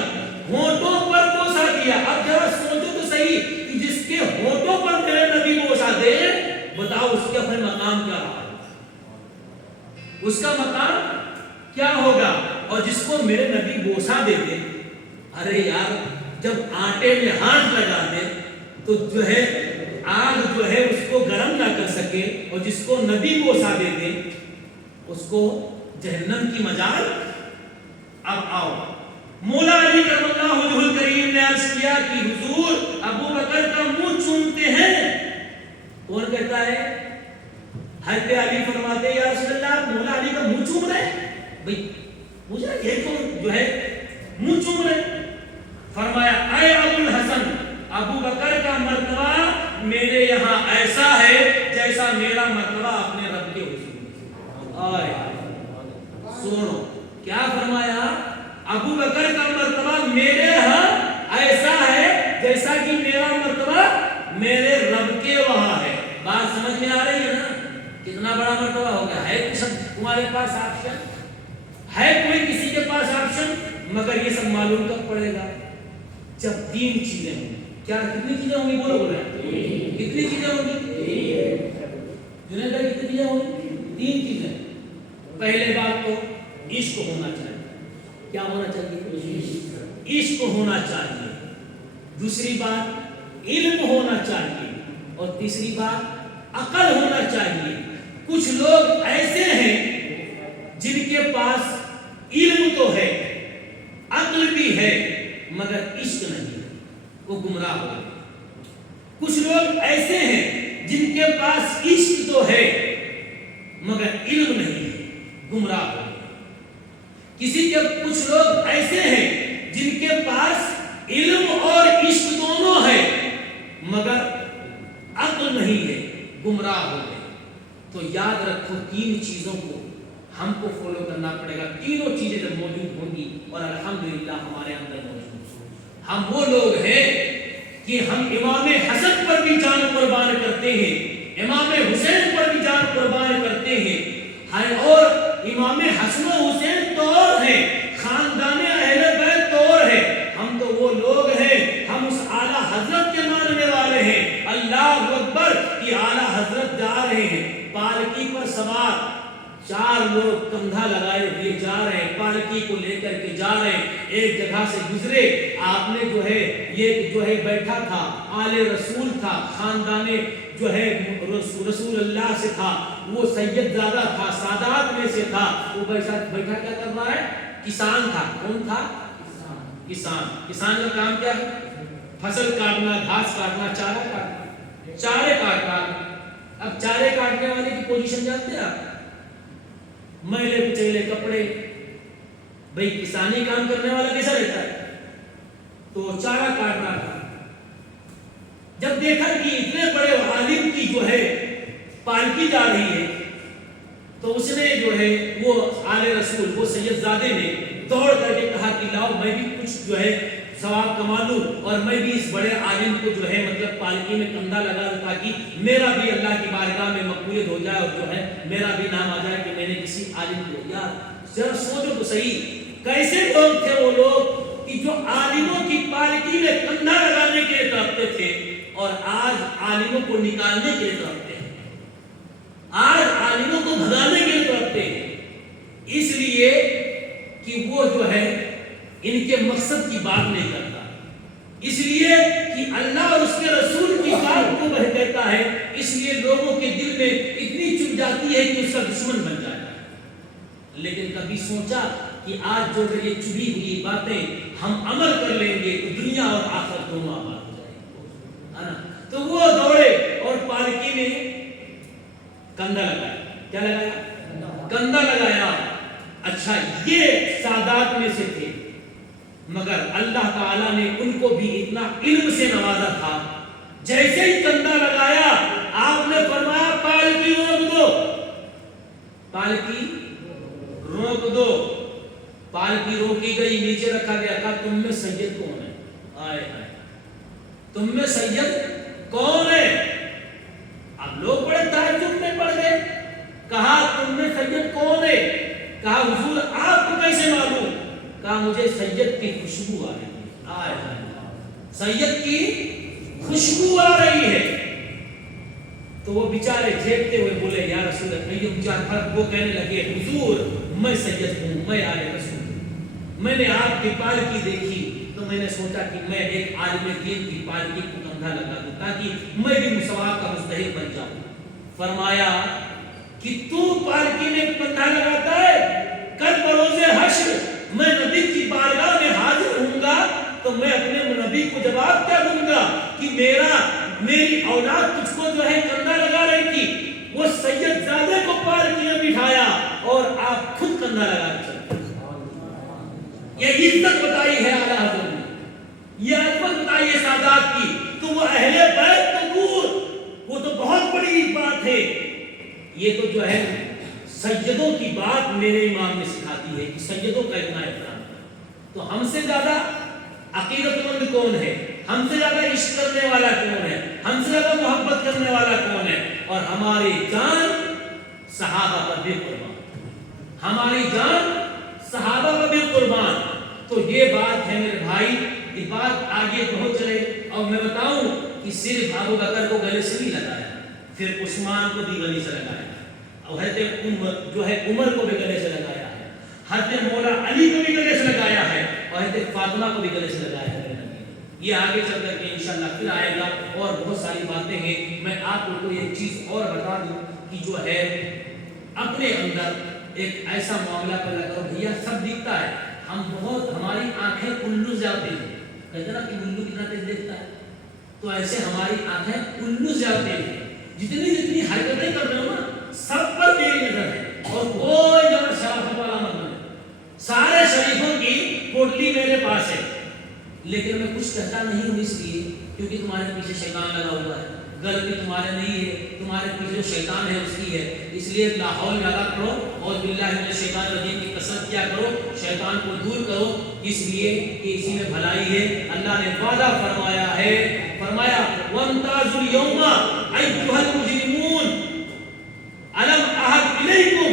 ہونٹوں پر بوسا دیا۔ اب ذرا سوچو تو صحیح کہ جس کے ہونٹوں پر میرے نبی بوسا دے، بتاؤ اس کا پھر مقام کیا رہا، اس کا مقام کیا ہوگا؟ اور جس کو میرے نبی بوسا دے دے، ارے یار جب آٹے میں ہاتھ لگا دے تو جو ہے آگ جو ہے اس کو گرم نہ کر سکے، اور جس کو نبی بوسا دے دے اس کو جہنم کی مجال۔ اب آؤ، مولا علی کرم اللہ وجہ الکریم نے عرض کیا کہ حضور ابو بکر کا منہ چومتے ہیں۔ کون کہتا ہے؟ حضرت علی فرماتے ہیں یا رسول اللہ مولا علی کا منہ چوم رہے ہیں؟ بھئی مجھے یہ کون جو ہے منہ چوم رہے؟ فرمایا اے ابو الحسن، ابو بکر کا مرتبہ میرے یہاں ایسا ہے جیسا میرا مرتبہ اپنے رب کے حضور۔ آئے سنو کیا فرمایا؟ ابو بکر کا مرتبہ میرے ہاں ایسا ہے جیسا کہ میرا مرتبہ میرے رب کے وہاں ہے۔ بات سمجھ میں آ رہی ہے نا؟ کتنا بڑا مرتبہ ہو گیا ہے؟ تمہارے پاس آپشن ہے؟ کوئی کسی کے پاس آپشن؟ مگر یہ سب معلوم کب پڑے گا؟ جب تین چیزیں ہوں گی۔ کیا کتنی چیزیں ہوں گی؟ بولو بول رہے ہیں کتنی چیزیں ہوں گی؟ جنید بھائی کتنی چیزیں ہوں گی؟ کیا ہونا چاہیے؟ عشق ہونا چاہیے. دوسری بات علم ہونا چاہیے. اور تیسری بات عقل ہونا چاہیے. کچھ لوگ ایسے ہیں جن کے پاس علم تو ہے، عقل بھی ہے، مگر عشق نہیں ہے، وہ گمراہ ہو گئے. کچھ لوگ ایسے ہیں جن کے پاس عشق تو ہے مگر علم نہیں ہے، گمراہ ہو گئے. کچھ لوگ ایسے ہیں جن کے پاس علم اور عشق دونوں ہے مگر عقل نہیں ہے، گمراہ ہو گئے. تو یاد رکھو تین چیزوں کو ہم کو فالو کرنا پڑے گا. تینوں چیزیں جب موجود ہوں گی اور الحمدللہ ہمارے اندر موجود ہوں، ہم وہ لوگ ہیں کہ ہم امام حسن پر بھی جان قربان کرتے ہیں، امام حسین پر بھی جان قربان کرتے ہیں. اور امام حسن و حسین تو اور ہیں، خاندان اہل بیت تو اور ہے. ہم تو وہ لوگ ہیں، ہم اس اعلیٰ حضرت کے ماننے والے ہیں. اللہ اکبر کہ اعلیٰ حضرت جا رہے ہیں پالکی پر سوار، 4 لوگ کندھا لگائے ہوئے جا رہے ہیں، پالکی کو لے کر کے جا رہے ہیں. ایک جگہ سے گزرے، آپ نے جو ہے بیٹھا تھا، آل رسول تھا، خاندان جو ہے رسول اللہ سے تھا، وہ سید زادہ تھا، سادات میں سے تھا. وہ بیٹھا کیا کر رہا ہے؟ کسان تھا. کون تھا؟ کسان. کسان کا کام کیا ہے؟ فصل کاٹنا، گھاس کاٹنا، چارہ کاٹنا، چارے کاٹنا. اب چارے کاٹنے والے کی پوزیشن جانتے ہیں آپ؟ میلے کچیلے کپڑے. بھئی کسانی کام کرنے والا کیسا رہتا ہے؟ تو چارہ کاٹ رہا تھا. جب دیکھا کہ اتنے بڑے عالم کی جو ہے پالکی جا رہی ہے تو اس نے جو ہے وہ آل رسول، وہ سید زادے نے دوڑ کر کے کہا کہ لاؤ میں بھی کچھ جو ہے ثواب کما لوں اور میں بھی اس بڑے عالم کو جو ہے مطلب پالکی میں کندھا لگا دوں تاکہ میرا بھی اللہ کی بارگاہ میں مقبولیت ہو جائے اور جو ہے میرا بھی نام آ جائے کہ میں نے کسی عالم کو. یار ذرا سوچو تو صحیح، کیسے لوگ تھے وہ لوگ کہ جو عالموں کی پالکی میں کندھا لگانے کے لیے تڑپتے تھے اور آج عالموں کو نکالنے کے لیے تڑپتے ہیں، آج عالموں کو بھگانے کے لیے تڑپتے ہیں. اس لیے کہ وہ جو ہے ان کے مقصد کی بات نہیں کرتا، اس لیے کہ اللہ اور اس کے رسول کی بات کو وہ کہتا ہے، اس لیے لوگوں کے دل میں اتنی چپ جاتی ہے کہ اس کا دشمن بن جاتا ہے. لیکن کبھی سوچا کہ آج جو اگر یہ چبھی ہوئی باتیں ہم عمل کر لیں گے تو دنیا اور آخرت دونوں آباد ہو جائے گی. تو وہ دوڑے اور پالکی میں کندھا لگایا. کیا لگایا؟ کندھا لگایا. اچھا یہ سادات میں سے تھے مگر اللہ تعالیٰ نے ان کو بھی اتنا علم سے نوازا تھا. جیسے ہی کندھا لگایا آپ نے فرمایا پالکی روک دو، پالکی روک دو. پالکی روکی گئی، نیچے رکھا گیا. کہا تم میں سید کون ہے؟ آئے آئے تم میں سید کون ہے؟ اب لوگ بڑے تعجب میں پڑ گئے. کہا تم میں سید کون ہے؟ کہا حضور آپ کو کیسے معلوم؟ کہا مجھے سید کی خوشبو آ رہی ہے. آئے سید کی خوشبو آ رہی ہے. تو وہ بیچارے جھیکتے ہوئے بولے یا رسول اللہ. وہ کہنے لگے حضور میں سید ہوں، میں آل رسول ہوں. میں نے آپ کی پالکی دیکھی تو میں نے سوچا کہ میں ایک عالم دین کی پالکی کو کندھا لگا دوں تاکہ میں بھی ثواب کا مستحق بن جاؤں. فرمایا کہ تو پالکی میں کندھا لگاتا ہے، کل بروز حشر میں نبی کی بارگاہ میں حاضر ہوں گا تو میں اپنے نبی کو جواب کیا دوں گا کہ میری اولاد تجھ کو جو ہے کندھا لگا رہی تھی، وہ سید زادے کو پالکی میں بٹھایا اور آپ خود کندھا لگا چلے. یہ عزت بتائی ہے اعلیٰ حضرت نے، یہ عزت بتائی ہے سادات کی. تو وہ اہل بیت تو دور، وہ تو بہت بڑی بات ہے. یہ تو جو ہے سیدوں کی بات میرے امام نے سکھاتی ہے کہ سیدوں کا اتنا احترام ہے. تو ہم سے زیادہ عقیدت مند کون ہے؟ ہم سے زیادہ عشق کرنے والا کون ہے؟ ہم سے زیادہ محبت کرنے والا کون ہے؟ اور ہماری جان صحابہ پر بھی قربان، ہماری جان صحابہ پر بھی قربان. تو یہ بات ہے میرے بھائی. یہ بات آگے بہت چلے اور میں بتاؤں کہ صرف ابو بکر کو گلے سے نہیں لگایا، پھر عثمان کو بھی گلے سے لگایا، اور جو ہے عمر کو بھی گلے سے لگایا ہے. حضرت مولا علی کو بھی گلے سے لگایا ہے اور حضرت فاطمہ کو بھی گلے سے لگایا ہے میرے نبی نے۔ یہ آگے چل کر کے انشاءاللہ پھر آئے گا اور بہت ساری باتیں ہیں۔ میں آپ کو ایک چیز اور بتا دوں کہ جو ہے اپنے اندر ایک ایسا معاملہ پیدا کرو، بھیا سب دکھتا ہے، ہم بہت ہماری آنکھیں الو جاتے ہیں، کہتے ہیں نا کہ الو کتنا تیز دیکھتا ہے، تو ایسے ہماری آنکھیں الو جاتے ہیں، جتنی حرکتیں کر رہے ہو نا سب پر میری نظر ہے اور کوئی جگہ شرافت والا مت بنے۔ سارے شریفوں کی پوٹلی میرے پاس ہے لیکن میں کچھ کہتا نہیں ہوں اس لیے کیونکہ تمہارے پیچھے شیطان لگا ہوا ہے، غلطی تمہارے نہیں ہے، تمہارے پیچھے جو شیطان ہے اس کی ہے، اس لیے لا حول یادا کرو اور باللہ من الشیطان الرجیم کی قسم کیا کرو، شیطان کو دور کرو، اس لیے کہ اسی میں بھلائی ہے۔ اللہ نے وعدہ فرمایا ہے، فرمایا وَامْتَازُوا الْيَوْمَ أَيُّهَا الْمُجْرِمُونَ أَلَمْ أَعْهَدْ إِلَيْكُمْ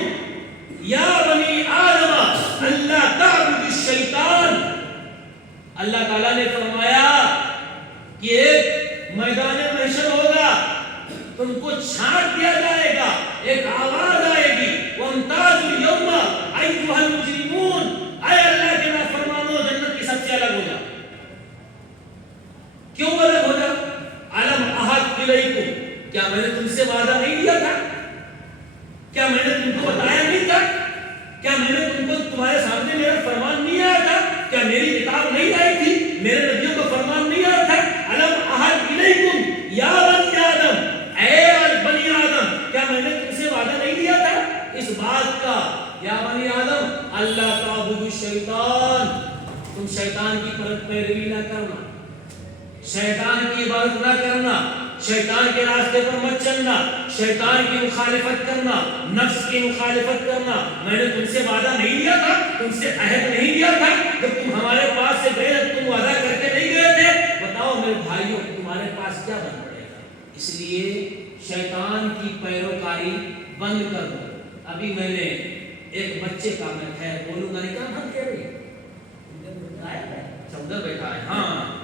يَا بَنِي آدَمَ أَلَّا تَعْبُدُوا الشَّيْطَانَ۔ اللہ تعالیٰ نے فرمایا کہ ایک میدان محشر ہوگا، تم کو چھانٹ دیا جائے گا، ایک آواز آئے گی وَامْتَازُوا الْيَوْمَ أَيُّهَا الْمُجْرِمُونَ، اے اللہ کے نافرمانو جنت کی سب سے الگ ہو جاؤ۔ کیوں الگ ہو جاؤ؟ أَلَمْ أَعْهَدْ إِلَيْكُمْ، کیا میں نے تم سے وعدہ نہیں دیا تھا؟ کیا میں نے تم کو بتایا نہیں تھا؟ کیا میں نے تم کو تمہارے سامنے میرا فرمان نہیں آیا تھا؟ کیا میری کتاب نہیں آئی تھی؟ میرے نبیوں کا فرمان نہیں آیا تھا؟ أَلَمْ أَعْهَدْ إِلَيْكُمْ يَا بَنِي آدَمَ، اے بنی آدم، کیا میں نے تم سے وعدہ نہیں دیا تھا اس بات کا یا بنی آدم اللہ تعبدوا الشیطان، تم شیطان کی پیروی نہ کرنا، شیطان کی عبادت نہ کرنا، شیطان کے راستے پر مت چلنا، شیطان کی مخالفت کرنا، نفس کی مخالفت کرنا۔ میں نے تم سے وعدہ نہیں دیا تھا، تم سے عہد نہیں دیا تھا، جب تم ہمارے پاس سے گئے تم وعدہ کر کے نہیں گئے تھے؟ بتاؤ میرے بھائیوں تمہارے پاس کیا بن پڑے گا؟ اس لیے شیطان کی پیروکاری بند کر دو۔ ابھی میں نے ایک بچے کا، میں خیر بولوں گا نہیں، کہاں ہم کہہ رہے ہیں چودہ بیٹھا ہے، ہاں،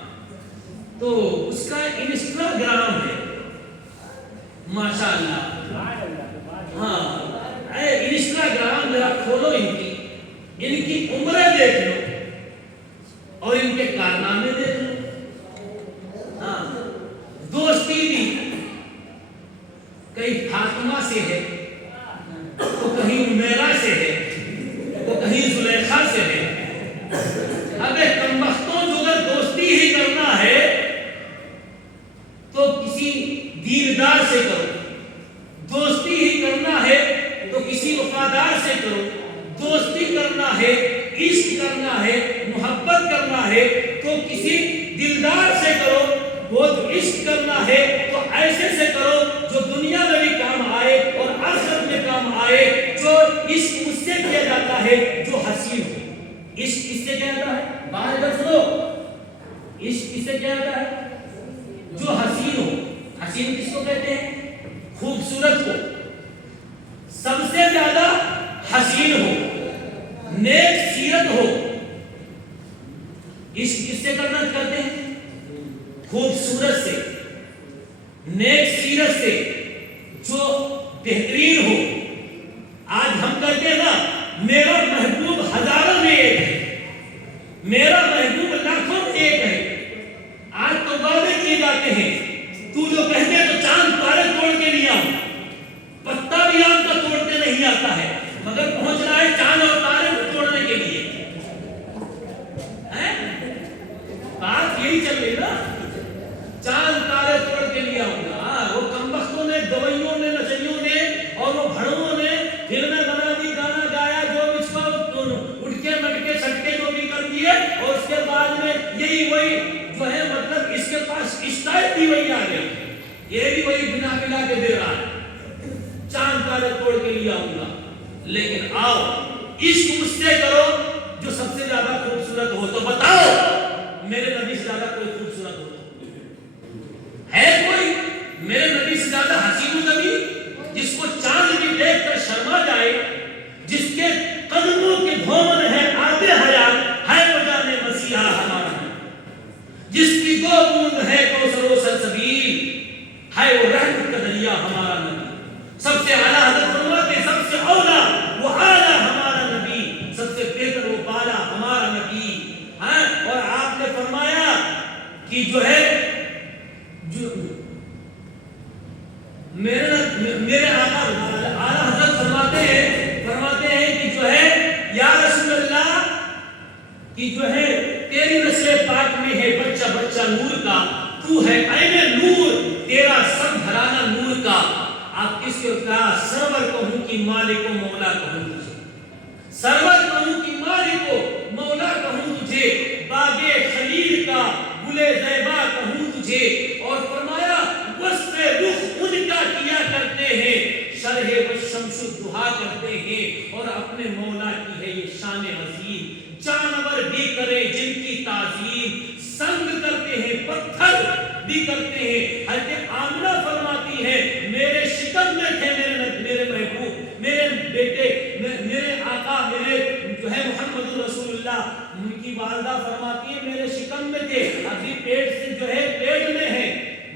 تو اس کا انسٹاگرام ہے ماشاءاللہ، ہاں انسٹاگرام ذرا کھولو، ان کی عمریں دیکھ لو اور ان کے کارنامے دیکھ لو۔ ہاں دوستی بھی کہیں فاطمہ سے ہے تو کہیں عمیرہ سے ہے تو کہیں زلیخا سے ہے۔ ابے کمبختوں جو اگر دوستی ہی کرنا ہے تو کسی دیندار سے کرو، دوستی ہی کرنا ہے تو کسی وفادار سے کرو، دوستی کرنا ہے، عشق کرنا ہے، محبت کرنا ہے تو کسی دلدار سے کرو، بہت عشق کرنا ہے تو ایسے سے کرو جو دنیا میں بھی کام آئے اور آخرت میں کام آئے۔ جو عشق اس سے کیا جاتا ہے جو حسین ہو۔ عشق کس سے کیا جاتا ہے؟ باہر ادھر سنو، عشق کس سے کیا جاتا ہے؟ جو حسین ہو۔ حسین کس کو کہتے ہیں؟ خوبصورت کو، سب سے زیادہ حسین ہو، نیک سیرت ہو۔ عشق کس سے کرتے ہیں؟ خوبصورت سے، نیک سیرت سے، جو بہترین ہو۔ آج ہم کہتے ہیں نا میرا محبوب ہزاروں میں ایک ہے، میرا محبوب لاکھوں میں ایک ہے۔ آج تو وعدے کیے جاتے ہیں، تو جو کہتے تو چاند تارے توڑ کے لیا ہوں، پتا بھی آپ کا توڑتے نہیں آتا ہے مگر پہنچ رہا ہے چاند اور تارے کو توڑنے کے لیے۔ بات یہی چل رہی نا، چاند تارے توڑ کے لیا ہوں گا۔ وہ کمبختوں نے، دوائیوں نے، نشریوں نے اور وہ بھڑوں نے فلمیں بنا دی، گانا گایا، جو اس پر اٹھ کے مٹ کے سٹکے جو بھی کر دیے، اور اس کے بعد میں یہی وہی جو ہے مطلب اس کے پاس اسٹائل بھی وہی آ گیا، یہ بھی وہی بنا ملا کے دے رہا ہے، چاند تارے توڑ کے لیا ہوں گا۔ لیکن آؤ عشق مجھ سے کرو جو سب سے زیادہ خوبصورت ہو، تو بتاؤ میرے نبی سے زیادہ کوئی خوبصورت ہو ہے؟ کوئی میرے نبی سے زیادہ حسین نبی جس کو چاند بھی دیکھ کر شرما جائے، جس کے قدموں کے دھومن ہے آب حیات، ہے وہ جانے مسیحا ہمارا، جس کی دو بوند ہے کوثر و سلسبیل، ہے وہ رحمت کا دریا ہمارا نبی۔ سب سے اعلیٰ حضرت فرماتے سب سے اولا وہ اعلیٰ ہمارا نبی، سب سے جو ہے جو میرے آقا اعلیٰ حضرت فرماتے ہیں کہ جو ہے یا رسول اللہ کہ جو ہے تیری نسل پاک میں ہے بچہ بچہ نور کا، تو ہے عین نور، تیرا سب گھرانہ نور کا، آپ کس کو کہا سرور کہوں کہ مالک و مولا کہوں تجھے، سرور کہوں کہ مالک و مولا کہوں تجھے، باغ خلیل کا گل زیبا کہوں تجھے، اور فرمایا وصف رخ ان کا کیا کرتے ہیں، شرح والشمس دہا کرتے ہیں، اور اپنے مولا کی ہے یہ شان عظیم، جانور بھی کرے جن کی تعظیم، سنگ کرتے ہیں پتھر بھی کرتے ہیں۔ حضرت آمنہ فرماتی ہے میرے شکم میں تھے میرے محبوب، میرے بیٹے، میرے آقا، میرے جو ہے محمد رسول اللہ، ان کی والدہ فرماتی ہے میرے شکم میں تھے، ابھی پیٹ سے جو ہے پیٹ میں ہے،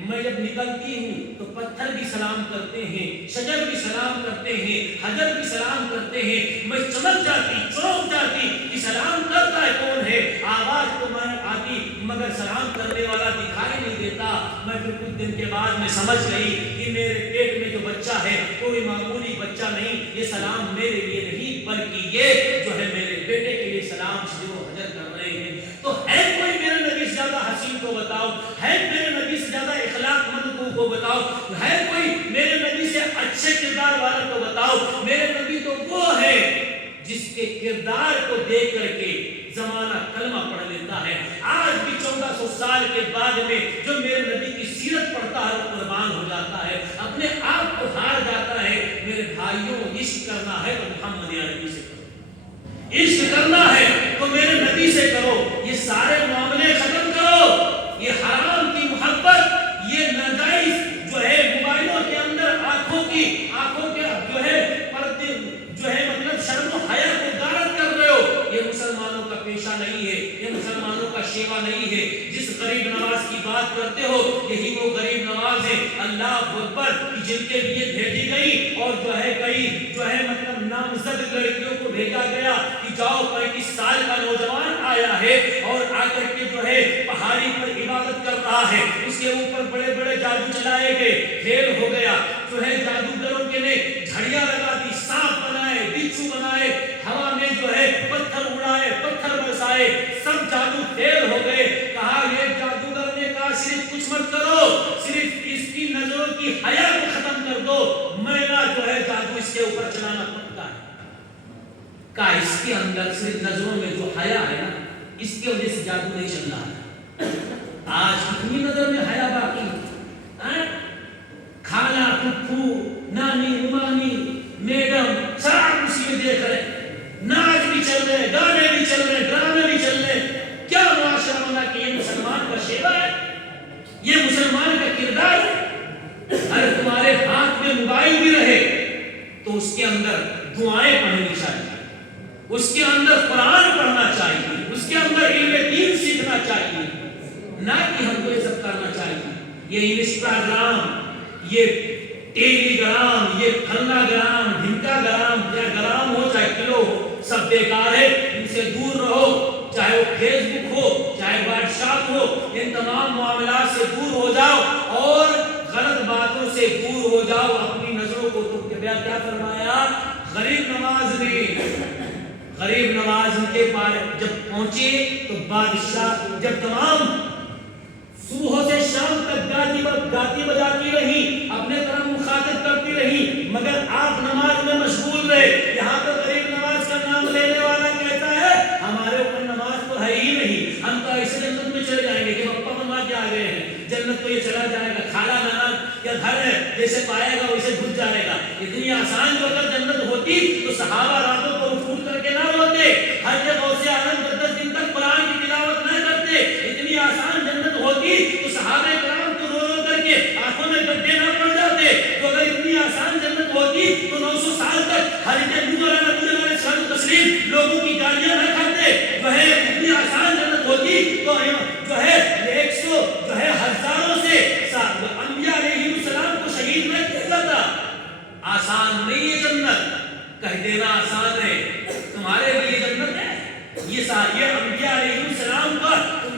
میں جب نکلتی ہوں تو پتھر بھی سلام کرتے ہیں، شجر بھی سلام کرتے ہیں، حجر بھی سلام کرتے ہیں، میں چمک جاتی چونک جاتی کہ سلام کرتا ہے کون ہے، آواز تو میں آتی مگر سلام کرنے والا دکھائی نہیں دیتا۔ میں پھر کچھ دن کے بعد میں سمجھ گئی کہ میرے پیٹ میں جو بچہ ہے کوئی معمولی بچہ نہیں، یہ سلام میرے لیے نہیں بلکہ یہ جو ہے میرے بیٹے کے لیے سلام شجر و حجر کر رہے ہیں۔ تو ہے کوئی میرے نبی سے زیادہ حسین کو بتاؤ، ہے میرے نبی سے زیادہ اخلاق مند کو بتاؤ، ہے کوئی میرے نبی سے اچھے کردار والا کو بتاؤ۔ میرے نبی تو وہ ہے جس کے کردار کو دیکھ کر کے زمانہ کلمہ پڑھ لیتا ہے۔ آج بھی 1400 سال کے بعد میں جو میرے نبی کی سیرت پڑھتا ہے وہ قربان ہو جاتا ہے، اپنے آپ کو ہار جاتا ہے۔ میرے بھائیوں، عشق کرنا ہے تو محمد عربی سے کرو، عشق کرنا ہے تو میرے نبی سے کرو، یہ سارے معاملے ختم کرو، یہ حرام کی محبت، یہ ناجائز جو ہے موبائلوں کے اندر آنکھوں کے جو ہے پردے جو ہے مطلب شرم و حیا کو غارت کر رہے ہو، یہ مسلمانوں کا پیشہ نہیں ہے، یہ مسلمانوں کا شیوا نہیں ہے۔ جس غریب نواز کی بات کرتے ہو یہی وہ غریب نواز ہے، اللہ اکبر، جن کے لیے بھیجی گئی اور جو ہے کئی جو ہے مطلب نامزد لڑکیوں کو بھیجا گیا کہ جاؤ 35 سال کا نوجوان آیا ہے اور آ کر کے جو ہے پہاڑی پر عبادت کر رہا ہے، اس کے اوپر بڑے بڑے جادو چلائے گئے، کھیل ہو گیا، جو ہے جادوگروں کے نے جھڑیاں لگا دی، سانپ بنائے، بچھو بنائے، ہوا میں جو ہے پتھر اڑائے، پتھر برسائے، سب جادو فیل ہو گئے۔ کہا یہ جادوگر نے کہا صرف کچھ مت کرو، صرف اس کی نظروں کی حیا کو ختم کر دو، میں نہ جو ہے جادو اس کے اوپر چلانا پڑتا ہے۔ کہا اس کے اندر صرف نظروں میں جو حیا ہے نا اس کی وجہ سے جادو نہیں چل رہا ہے۔ آج کتنی نظر میں حیا باقی ہے، کھانا پھپھو نانی مانی میڈم سب اسی میں دیکھ رہے، ناچ بھی چل رہے، گانے بھی چل رہے، ڈرامے بھی چل رہے، کیا معاشرہ بنا کہ یہ مسلمان کا شیوا ہے، یہ مسلمان کا کردار ہے۔ اگر تمہارے ہاتھ میں موبائل بھی رہے تو اس کے اندر دعائیں پڑھنی چاہیے، اس کے اندر قرآن پڑھنا چاہیے، اس کے اندر علم دین سیکھنا چاہیے، نہ کہ ہم کو یہ سب کرنا چاہیے۔ یہ انسٹاگرام، یہ ٹیلی گرام، یہ پھلنا گرام، ڈھمکا گرام، یا گرام ہو چاہے کلو ہو، سب بیکار ہے، ان سے دور رہو، چاہے وہ فیس بک ہو چاہے واٹس ایپ ہو، ان تمام معاملات سے دور ہو جاؤ اور غلط باتوں سے دور ہو جاؤ، اپنی نظروں کو تو کیا فرمایا غریب نواز ان کے پاس جب پہنچے تو بادشاہ جب تمام صبح سے شام تک گاتی بجاتی رہی، اپنے طرف مخاطب کرتی رہی، مگر آپ نماز میں مشغول رہے۔ یہاں پر غریب نواز کا نام لینے والا کہتا ہے ہمارے اوپر نماز تو ہے ہی نہیں، ہم تو ایسے جنت میں چلے جائیں گے کہ پپا بنوا کے آ گئے ہیں، جنت تو یہ چلا جائے گا، کھالا نانا یا گھر ہے جیسے پائے گا ویسے گھس جائے گا۔ اتنی آسان جو اگر جنت ہوتی تو صحابہ راتوں کو اٹھ کر کے نہ روتے، حج غوث اعظم 10 دن تک قرآن کی تلاوت نہ کرتے، اتنی آسان جنت ہوتی تو صحابہ کرام کو رو رو کر کے آنکھوں میں گڈھے نہ پڑ جاتے، تو اگر اتنی آسان جنت ہوتی تو 900 سال تک حضرت نوح علیہ السلام لوگوں کی گالیاں نہ کھاتے، جو ہے اتنی آسان جنت ہوتی تو جو ہے 100 جو ہے ہزاروں سے انبیاء علیہ السلام کو شہید نہ کیا جاتا۔ آسان نہیں ہے جنت، کہہ دینا آسان ہے، تمہارے لیے جنت ہے، یہ انبیاء علیہ السلام کا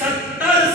70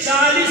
40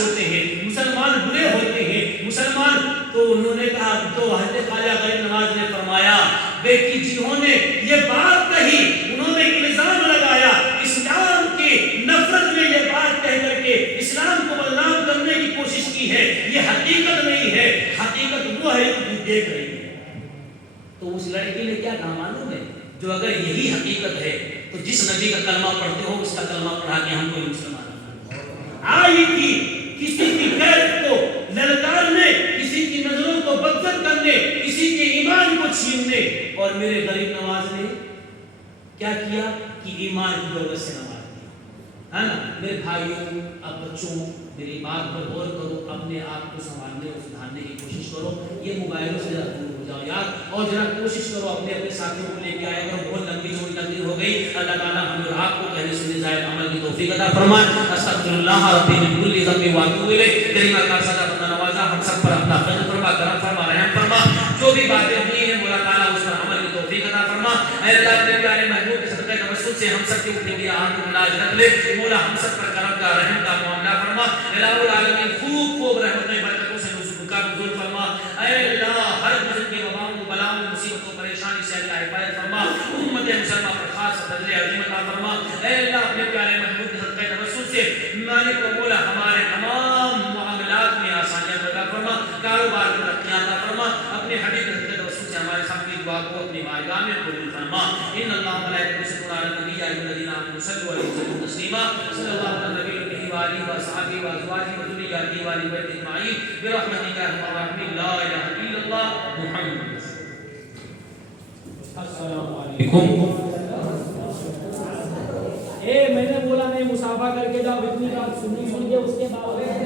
ہوتے ہیں، مسلمان برے ہوتے ہیں، مسلمان تو انہوں نے کہا، تو حضرت خواجہ غریب نواز نے فرمایا بیٹی جنہوں نے یہ بات کہی انہوں نے الزام لگایا اسلام کی نفرت میں یہ بات کہہ کر کے اسلام کو بدنام کرنے کی کوشش کی ہے، یہ حقیقت نہیں ہے، حقیقت وہ ہے جو تم دیکھ رہی ہے۔ تو اس لڑکی نے کیا کہا معلوم ہے؟ جو اگر یہی حقیقت ہے تو جس نبی کا کلمہ پڑھتے ہو اس کا کلمہ پڑھا کے ہم کو مسلمان آئی تھی کسی کی غیرت کو للکارنے، کسی کی نظروں کو بدتر کرنے، کسی کے ایمان کو چھیننے، اور میرے غریب نواز نے کیا کیا کہ ایمان کی دولت سے نواز دیا، ہے نا؟ میرے بھائیوں، اب بچوں میری بات پر غور کرو، اپنے آپ کو سنبھالنے اور سدھارنے کی کوشش کرو، یہ موبائلوں سے ذرا دور ہو جاؤ یار، اور ذرا کوشش کرو اپنے اپنے ساتھیوں کو لے کے آئے گا۔ بہت لمبی چوڑی تقریر ہو گئی، اللہ تعالیٰ ہم اور آپ کو کہنے سننے زائد عمل کی توفیق عطا فرمائے۔ استغفر اللہ ربی من کل ذنب واتوب الیہ۔ کریمہ کا صدا بندہ نوازا، ہم سب پر اپنا فضل فرما، کرم فرما، رحم فرما، جو بھی باتیں ہوئی ہیں مولا تعالیٰ اس پر عمل کی توفیق عطا فرما۔ اے اللہ اپنے پیارے محبوب کے صدقے توسل سے ہم سب کے اٹھے ہوئے آنکھ کو ناز رکھ لے، مولا ہم سب پر کرم کا، رحم کا معاملہ فرما۔ الہ العالمین خوب خوب رحمتیں برکتوں سے کا نزول فرما۔ اے اللہ ہر قسم کے وباؤں کو، بلاؤں، مصیبتوں، پریشانی سے اللہ حفاظت فرما۔ امت مسلمہ پر خاص فضل عظیم عطا فرما۔ اے اللہ اپنے پیارے محبوب کے صدقے توسل سے مالک و مولا ہمارے تمام معاملات میں آسانیاں عطا فرما، کاروبار میں ترقیاں عطا فرما، اپنے حبیب کے صدقے توسل سے ہمارے سب کی دعا کو اپنی بارگاہ میں قبول فرما۔ ان اللہ ملائکۃ یصلون علی النبی یا ایھا الذین آمنوا صلوا علیہ وسلموا تسلیما۔ صلی اللہ علی النبی وآلہ وصحبہ وازواجہ وذریاتہ وآل بیتہ اجمعین برحمتک یا ارحم الراحمین۔ لا الہ الا اللہ محمد۔ السلام علیکم۔ میں نے بولا نہیں مصافحہ کر کے جاؤ، اتنی بات سنی سن کے اس کے باوجود